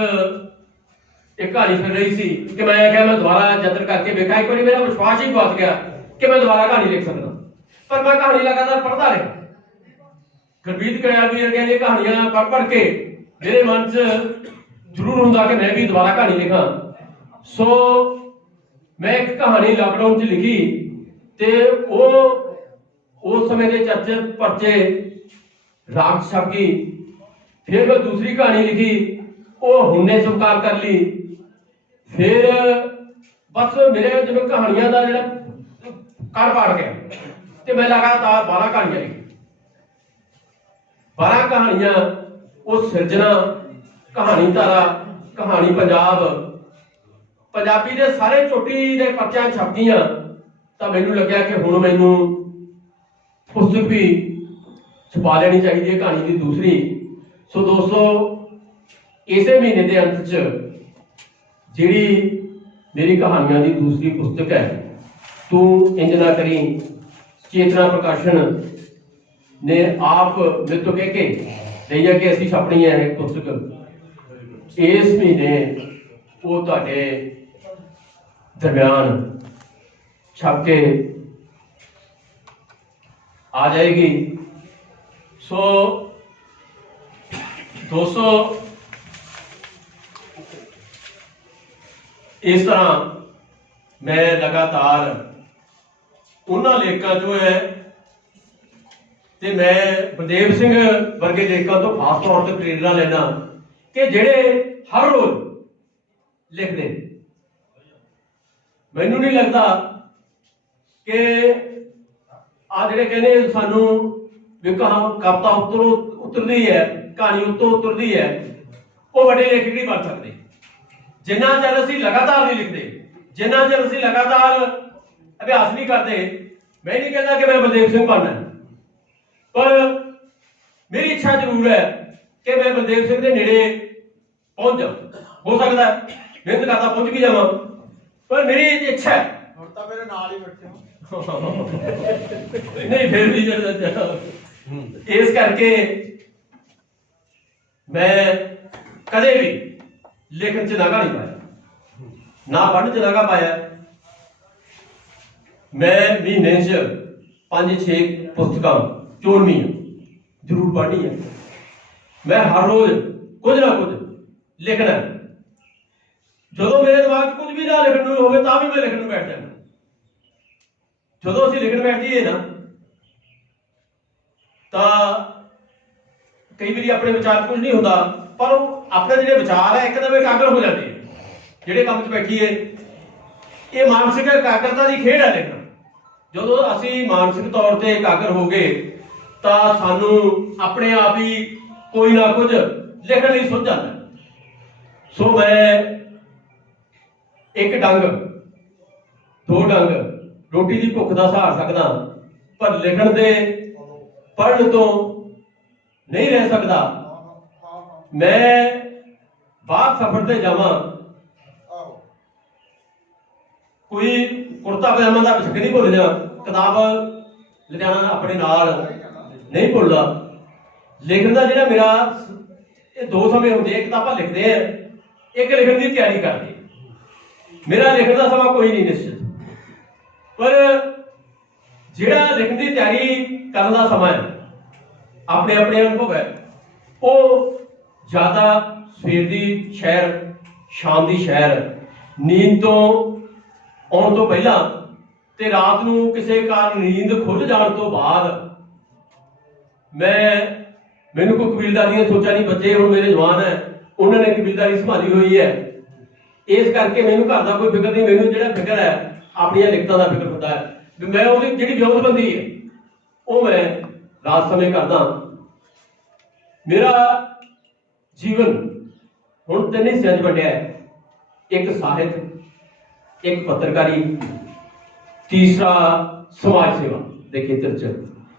ਇੱਕ ਕਹਾਣੀ ਫਿਰ ਰਹੀ ਸੀ ਕਿ ਮੈਂ ਕਿਹਾ ਮੈਂ ਦੁਬਾਰਾ ਯਤਨ ਕਰਕੇ ਵੇਖਾਂ। ਇੱਕ ਵਾਰੀ ਮੇਰਾ ਵਿਸ਼ਵਾਸ ਹੀ ਪਹੁੰਚ ਗਿਆ ਕਿ ਮੈਂ ਦੁਬਾਰਾ ਕਹਾਣੀ ਲਿਖ ਸਕਦਾ, ਪਰ ਮੈਂ ਕਹਾਣੀ ਲਗਾਤਾਰ ਪੜ੍ਹਦਾ ਰਿਹਾ। ਗੁਰਬੀਤ ਕਰਿਆ ਵੀ ਇਹ ਕਹਾਣੀਆਂ ਪੜ੍ਹ ਕੇ ਮੇਰੇ ਮਨ 'ਚ ਜ਼ਰੂਰ ਹੁੰਦਾ ਕਿ ਮੈਂ ਵੀ ਦੁਬਾਰਾ ਕਹਾਣੀ ਲਿਖਾਂ। ਸੋ ਮੈਂ ਇੱਕ ਕਹਾਣੀ ਲਾਕਡਾਊਨ 'ਚ ਲਿਖੀ ਤੇ ਉਹ ਉਸ ਸਮੇਂ ਦੇ ਚਰਚਿਤ ਪਰਚੇ ਰਾਗ ਛਪ ਗਈ। ਫਿਰ ਮੈਂ ਦੂਸਰੀ ਕਹਾਣੀ ਲਿਖੀ, ਉਹ ਹੁਣੇ ਸਵੀਕਾਰ ਕਰ ਲਈ। ਫਿਰ ਬਸ ਮੇਰੇ ਜਿਵੇਂ ਕਹਾਣੀਆਂ ਦਾ ਕੜ ਪਾੜ ਗਿਆ ਤੇ ਮੈਂ ਲਗਾਤਾਰ 12 ਕਹਾਣੀਆਂ ਲਿਖੀ। 12 ਕਹਾਣੀਆਂ ਉਹ ਸਿਰਜਣਾ, ਕਹਾਣੀ ਧਾਰਾ, ਕਹਾਣੀ ਪੰਜਾਬ, ਪੰਜਾਬੀ ਦੇ ਸਾਰੇ ਚੋਟੀ ਦੇ ਪਰਚਿਆਂ ਛਪ ਗਈਆਂ। ਤਾਂ ਮੈਨੂੰ ਲੱਗਿਆ ਕਿ ਹੁਣ ਮੈਨੂੰ ਪੁਸਤਕ ਵੀ ਛਪਾ ਲੈਣੀ ਚਾਹੀਦੀ ਹੈ, ਕਹਾਣੀ ਦੀ ਦੂਸਰੀ। ਸੋ ਦੋਸਤੋ, ਇਸੇ ਮਹੀਨੇ ਦੇ ਅੰਤ 'ਚ ਜਿਹੜੀ ਮੇਰੀ ਕਹਾਣੀਆਂ ਦੀ ਦੂਸਰੀ ਪੁਸਤਕ ਹੈ, ਤੂੰ ਇੰਜ ਨਾ ਕਰੀ, ਚੇਤਨਾ ਪ੍ਰਕਾਸ਼ਨ ਨੇ ਆਪ ਮੇਰੇ ਤੋਂ ਕਹਿ ਕੇ ਲਈ ਹੈ ਕਿ ਅਸੀਂ ਛਪਣੀ ਹੈ ਇਹ ਪੁਸਤਕ। ਇਸ ਮਹੀਨੇ ਉਹ ਤੁਹਾਡੇ ਦਰਮਿਆਨ ਛਪ ਕੇ ਆ ਜਾਏਗੀ। ਸੋ ਦੋਸਤੋ, ਇਸ ਤਰ੍ਹਾਂ ਮੈਂ ਲਗਾਤਾਰ ਉਹਨਾਂ ਲੇਖਕਾਂ ਚੋਂ ਹੈ ਤੇ ਮੈਂ ਬਲਦੇਵ ਸਿੰਘ ਵਰਗੇ ਲੇਖਕਾਂ ਤੋਂ ਖਾਸ ਤੌਰ ਤੇ ਪ੍ਰੇਰਨਾ ਲੈਣਾ ਕਿ ਜਿਹੜੇ ਹਰ ਰੋਜ਼ ਲਿਖਦੇ। ਮੈਨੂੰ ਨਹੀਂ ਲੱਗਦਾ ਕਿ ਆ ਜਿਹੜੇ ਕਹਿੰਦੇ ਸਾਨੂੰ ਵੀ ਕਵਿਤਾ ਉਤਰਦੀ ਹੈ, ਕਹਾਣੀ ਉੱਤੋਂ ਉਤਰਦੀ ਹੈ, ਉਹ ਵੱਡੇ ਲੇਖਕ ਨਹੀਂ ਬਣ ਸਕਦੇ। ਜਿੰਨਾ ਚਿਰ ਅਸੀਂ ਲਗਾਤਾਰ ਨਹੀਂ ਲਿਖਦੇ, ਜਿੰਨਾ ਚਿਰ ਅਸੀਂ ਲਗਾਤਾਰ ਅਭਿਆਸ ਨਹੀਂ ਕਰਦੇ, ਮੈਂ ਨਹੀਂ ਕਹਿੰਦਾ ਕਿ ਮੈਂ ਬਲਦੇਵ ਸਿੰਘ ਬਣਨਾ, ਪਰ ਮੇਰੀ ਇੱਛਾ ਜ਼ਰੂਰ ਹੈ ਕਿ ਮੈਂ ਬਲਦੇਵ ਸਿੰਘ ਦੇ ਨੇੜੇ ਪਹੁੰਚ ਜਾਵਾਂ। ਹੋ ਸਕਦਾ ਮਿਹਨਤ ਕਰਦਾ ਪਹੁੰਚ ਵੀ ਜਾਵਾਂ, ਪਰ ਮੇਰੀ ਇੱਛਾ ਹੈ। ਹੁਣ ਤਾਂ ਮੇਰੇ ਨਾਲ ਹੀ ਬੈਠੇ ਹੋ। ਨਹੀਂ ਫਿਰ ਵੀ ਇਸ ਕਰਕੇ ਮੈਂ ਕਦੇ ਵੀ ਲਿਖਣ ਚ ਨਾਗਾ ਨਹੀਂ ਪਾਇਆ, ਨਾ ਪੜ੍ਹਨ ਚ ਨਾਗਾ ਪਾਇਆ। ਮੈਂ ਮਹੀਨੇ ਚ 5-6 ਪੁਸਤਕਾਂ ਚੋਣਵੀਆਂ ਜ਼ਰੂਰ ਪੜ੍ਹਨੀ ਹੈ। ਮੈਂ ਹਰ ਰੋਜ਼ ਕੁਝ ਨਾ ਕੁਝ ਲਿਖਣਾ। ਜਦੋਂ ਮੇਰੇ ਦਿਮਾਗ 'ਚ ਕੁਝ ਵੀ ਨਾ ਲਿਖਣ ਨੂੰ ਹੋਵੇ ਤਾਂ ਵੀ ਮੈਂ ਲਿਖਣ ਨੂੰ ਬੈਠ ਜਾਣਾ। ਜਦੋਂ ਅਸੀਂ ਲਿਖਣ ਬੈਠ ਜਾਈਏ ਨਾ ਤਾਂ ਕਈ ਵਾਰੀ ਆਪਣੇ ਵਿਚਾਰ ਕੁਝ ਨਹੀਂ ਹੁੰਦਾ, ਪਰ ਉਹ ਆਪਣੇ ਜਿਹੜੇ ਵਿਚਾਰ ਹੈ ਇੱਕਦਮ ਇਕਾਗਰ ਹੋ ਜਾਂਦੇ ਆ। ਜਿਹੜੇ ਕੰਮ 'ਚ ਬੈਠੀਏ, ਇਹ ਮਾਨਸਿਕ ਇਕਾਗਰਤਾ ਦੀ ਖੇਡ ਹੈ ਲਿਖਣਾ। ਜਦੋਂ ਅਸੀਂ ਮਾਨਸਿਕ ਤੌਰ ਤੇ ਇਕਾਗਰ ਹੋ ਗਏ ਤਾਂ ਸਾਨੂੰ ਆਪਣੇ ਆਪ ਹੀ ਕੋਈ ਨਾ ਕੁਝ ਲਿਖਣ ਲਈ ਸੁੱਝ ਜਾਂਦਾ। ਸੋ ਮੈਂ ਇੱਕ ਡੰਗ, 2 ਡੰਗ ਰੋਟੀ ਦੀ ਭੁੱਖ ਦਾ ਸਹਾਰ ਸਕਦਾ, ਪਰ ਲਿਖਣ ਦੇ ਪੜ੍ਹਨ ਤੋਂ ਨਹੀਂ ਰਹਿ ਸਕਦਾ। ਮੈਂ ਬਾਹਰ ਸਫ਼ਰ ਤੇ ਜਾਵਾਂ, ਕੋਈ ਕੁੜਤਾ ਪਜਾਮਾ ਦਾ ਪਿਛਕ ਨਹੀਂ ਭੁੱਲ ਜਾ, ਕਿਤਾਬ ਲਿਜਾਣਾ ਆਪਣੇ ਨਾਲ ਨਹੀਂ ਭੁੱਲਦਾ। ਲਿਖਣ ਦਾ ਜਿਹੜਾ ਮੇਰਾ ਇਹ 2 ਸਮੇਂ ਹੁੰਦੇ ਆ, ਕਿਤਾਬਾਂ ਲਿਖਦੇ ਆ, ਇੱਕ ਲਿਖਣ ਦੀ ਤਿਆਰੀ ਕਰਦੇ। ਮੇਰਾ ਲਿਖਣ ਦਾ ਸਮਾਂ ਕੋਈ ਨਹੀਂ ਨਿਸ਼ਚਿਤ, ਪਰ ਜਿਹੜਾ ਲਿਖਣ ਦੀ ਤਿਆਰੀ ਕਰਨ ਦਾ ਸਮਾਂ ਹੈ, ਆਪਣੇ ਆਪਣੇ ਅਨੁਭਵ ਹੈ, ਉਹ ਜ਼ਿਆਦਾ ਸਵੇਰ ਦੀ ਸੈਰ, ਸ਼ਾਮ ਦੀ ਸੈਰ, ਨੀਂਦ ਤੋਂ ਆਉਣ ਤੋਂ ਪਹਿਲਾਂ ਤੇ ਰਾਤ ਨੂੰ ਕਿਸੇ ਕਾਰਨ ਨੀਂਦ ਖੁੱਲ ਜਾਣ ਤੋਂ ਬਾਅਦ। ਮੈਨੂੰ ਕੋਈ ਕਬੀਲਦਾਰੀ ਦੀਆਂ ਸੋਚਾਂ ਨਹੀਂ, ਬੱਚੇ ਹੁਣ ਮੇਰੇ ਜਵਾਨ ਹੈ, ਉਹਨਾਂ ਨੇ ਕਬੀਲਦਾਰੀ ਸੰਭਾਲੀ ਹੋਈ ਹੈ, ਇਸ ਕਰਕੇ ਮੈਨੂੰ ਘਰ ਦਾ ਕੋਈ ਫਿਕਰ ਨਹੀਂ। ਮੈਨੂੰ ਜਿਹੜਾ ਫਿਕਰ ਹੈ ਆਪਣੀਆਂ ਲਿਖਤਾਂ ਦਾ ਫਿਕਰ ਹੁੰਦਾ ਹੈ ਵੀ ਮੈਂ ਉਹਦੀ ਜਿਹੜੀ ਵਿਉਂਤਬੰਦੀ ਹੈ ਉਹ ਮੈਂ ਰਾਤ ਸਮੇਂ ਕਰਦਾ। ਮੇਰਾ ਜੀਵਨ ਹੁਣ 3 ਹਿੱਸਿਆਂ 'ਚ ਵੰਡਿਆ ਹੈ, ਇੱਕ ਸਾਹਿਤ, ਇੱਕ ਪੱਤਰਕਾਰੀ, ਤੀਸਰਾ ਸਮਾਜ ਸੇਵਾ ਦੇ ਖੇਤਰ 'ਚ।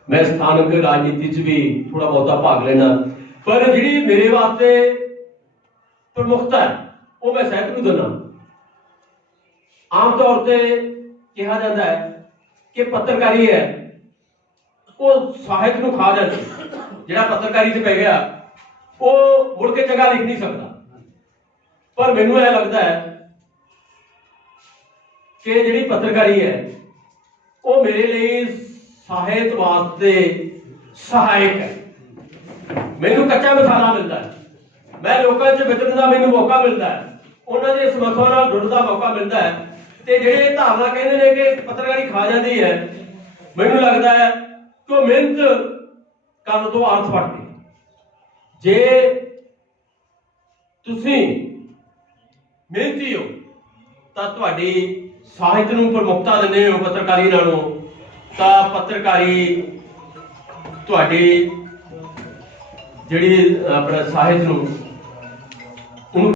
ਮੈਂ ਸਥਾਨਕ ਰਾਜਨੀਤੀ 'ਚ ਵੀ ਥੋੜਾ ਬਹੁਤਾ ਭਾਗ ਲੈਣਾ, ਪਰ ਜਿਹੜੀ ਮੇਰੇ ਵਾਸਤੇ ਪ੍ਰਮੁਖਤਾ ਹੈ ਉਹ ਮੈਂ ਸਾਹਿਤ ਨੂੰ ਦਿੰਦਾ। ਆਮ ਤੌਰ ਤੇ ਕਿਹਾ ਜਾਂਦਾ ਹੈ ਕਿ ਪੱਤਰਕਾਰੀ ਹੈ ਉਹ ਸਾਹਿਤ ਨੂੰ ਖਾ ਜਾਂਦੀ। ਜਿਹੜਾ ਪੱਤਰਕਾਰੀ 'ਚ ਪੈ ਗਿਆ ਉਹ ਮੁੜ ਕੇ ਚੰਗਾ ਲਿਖ ਨਹੀਂ ਸਕਦਾ, ਪਰ ਮੈਨੂੰ ਇਹ ਲੱਗਦਾ ਹੈ ਕਿ ਜਿਹੜੀ ਪੱਤਰਕਾਰੀ ਹੈ ਉਹ ਮੇਰੇ ਲਈ ਸਾਹਿਤ ਵਾਸਤੇ ਸਹਾਇਕ ਹੈ। ਮੈਨੂੰ ਕੱਚਾ ਮਸਾਲਾ ਮਿਲਦਾ ਹੈ, ਮੈਂ ਲੋਕਾਂ 'ਚ ਵਿਚਰਨ ਦਾ ਮੈਨੂੰ ਮੌਕਾ ਮਿਲਦਾ ਹੈ, ਉਹਨਾਂ ਦੇ ਸਮੱਸਿਆਵਾਂ ਨਾਲ ਜੁੜਨ ਦਾ ਮੌਕਾ ਮਿਲਦਾ ਹੈ। ਤੇ ਜਿਹੜੇ ਧਾਰਨਾ ਕਹਿੰਦੇ ਨੇ ਕਿ ਪੱਤਰਕਾਰੀ ਖਾ ਜਾਂਦੀ ਹੈ, ਮੈਨੂੰ ਲੱਗਦਾ ਹੈ ਕਿ ਉਹ ਮਿਹਨਤ ਕਰਨ ਤੋਂ ਅਰਥ ਫੜਦੀ। ਜੇ ਤੁਸੀਂ ਮਿਹਨਤੀ ਹੋ ਤਾਂ ਤੁਹਾਡੀ ਸਾਹਿਤ ਨੂੰ ਪ੍ਰਮੁਖਤਾ ਦਿੰਦੇ ਹੋ ਪੱਤਰਕਾਰੀ ਨਾਲੋਂ, ਤਾਂ ਪੱਤਰਕਾਰੀ ਤੁਹਾਡੀ ਜਿਹੜੀ ਆਪਣਾ ਸਾਹਿਤ ਨੂੰ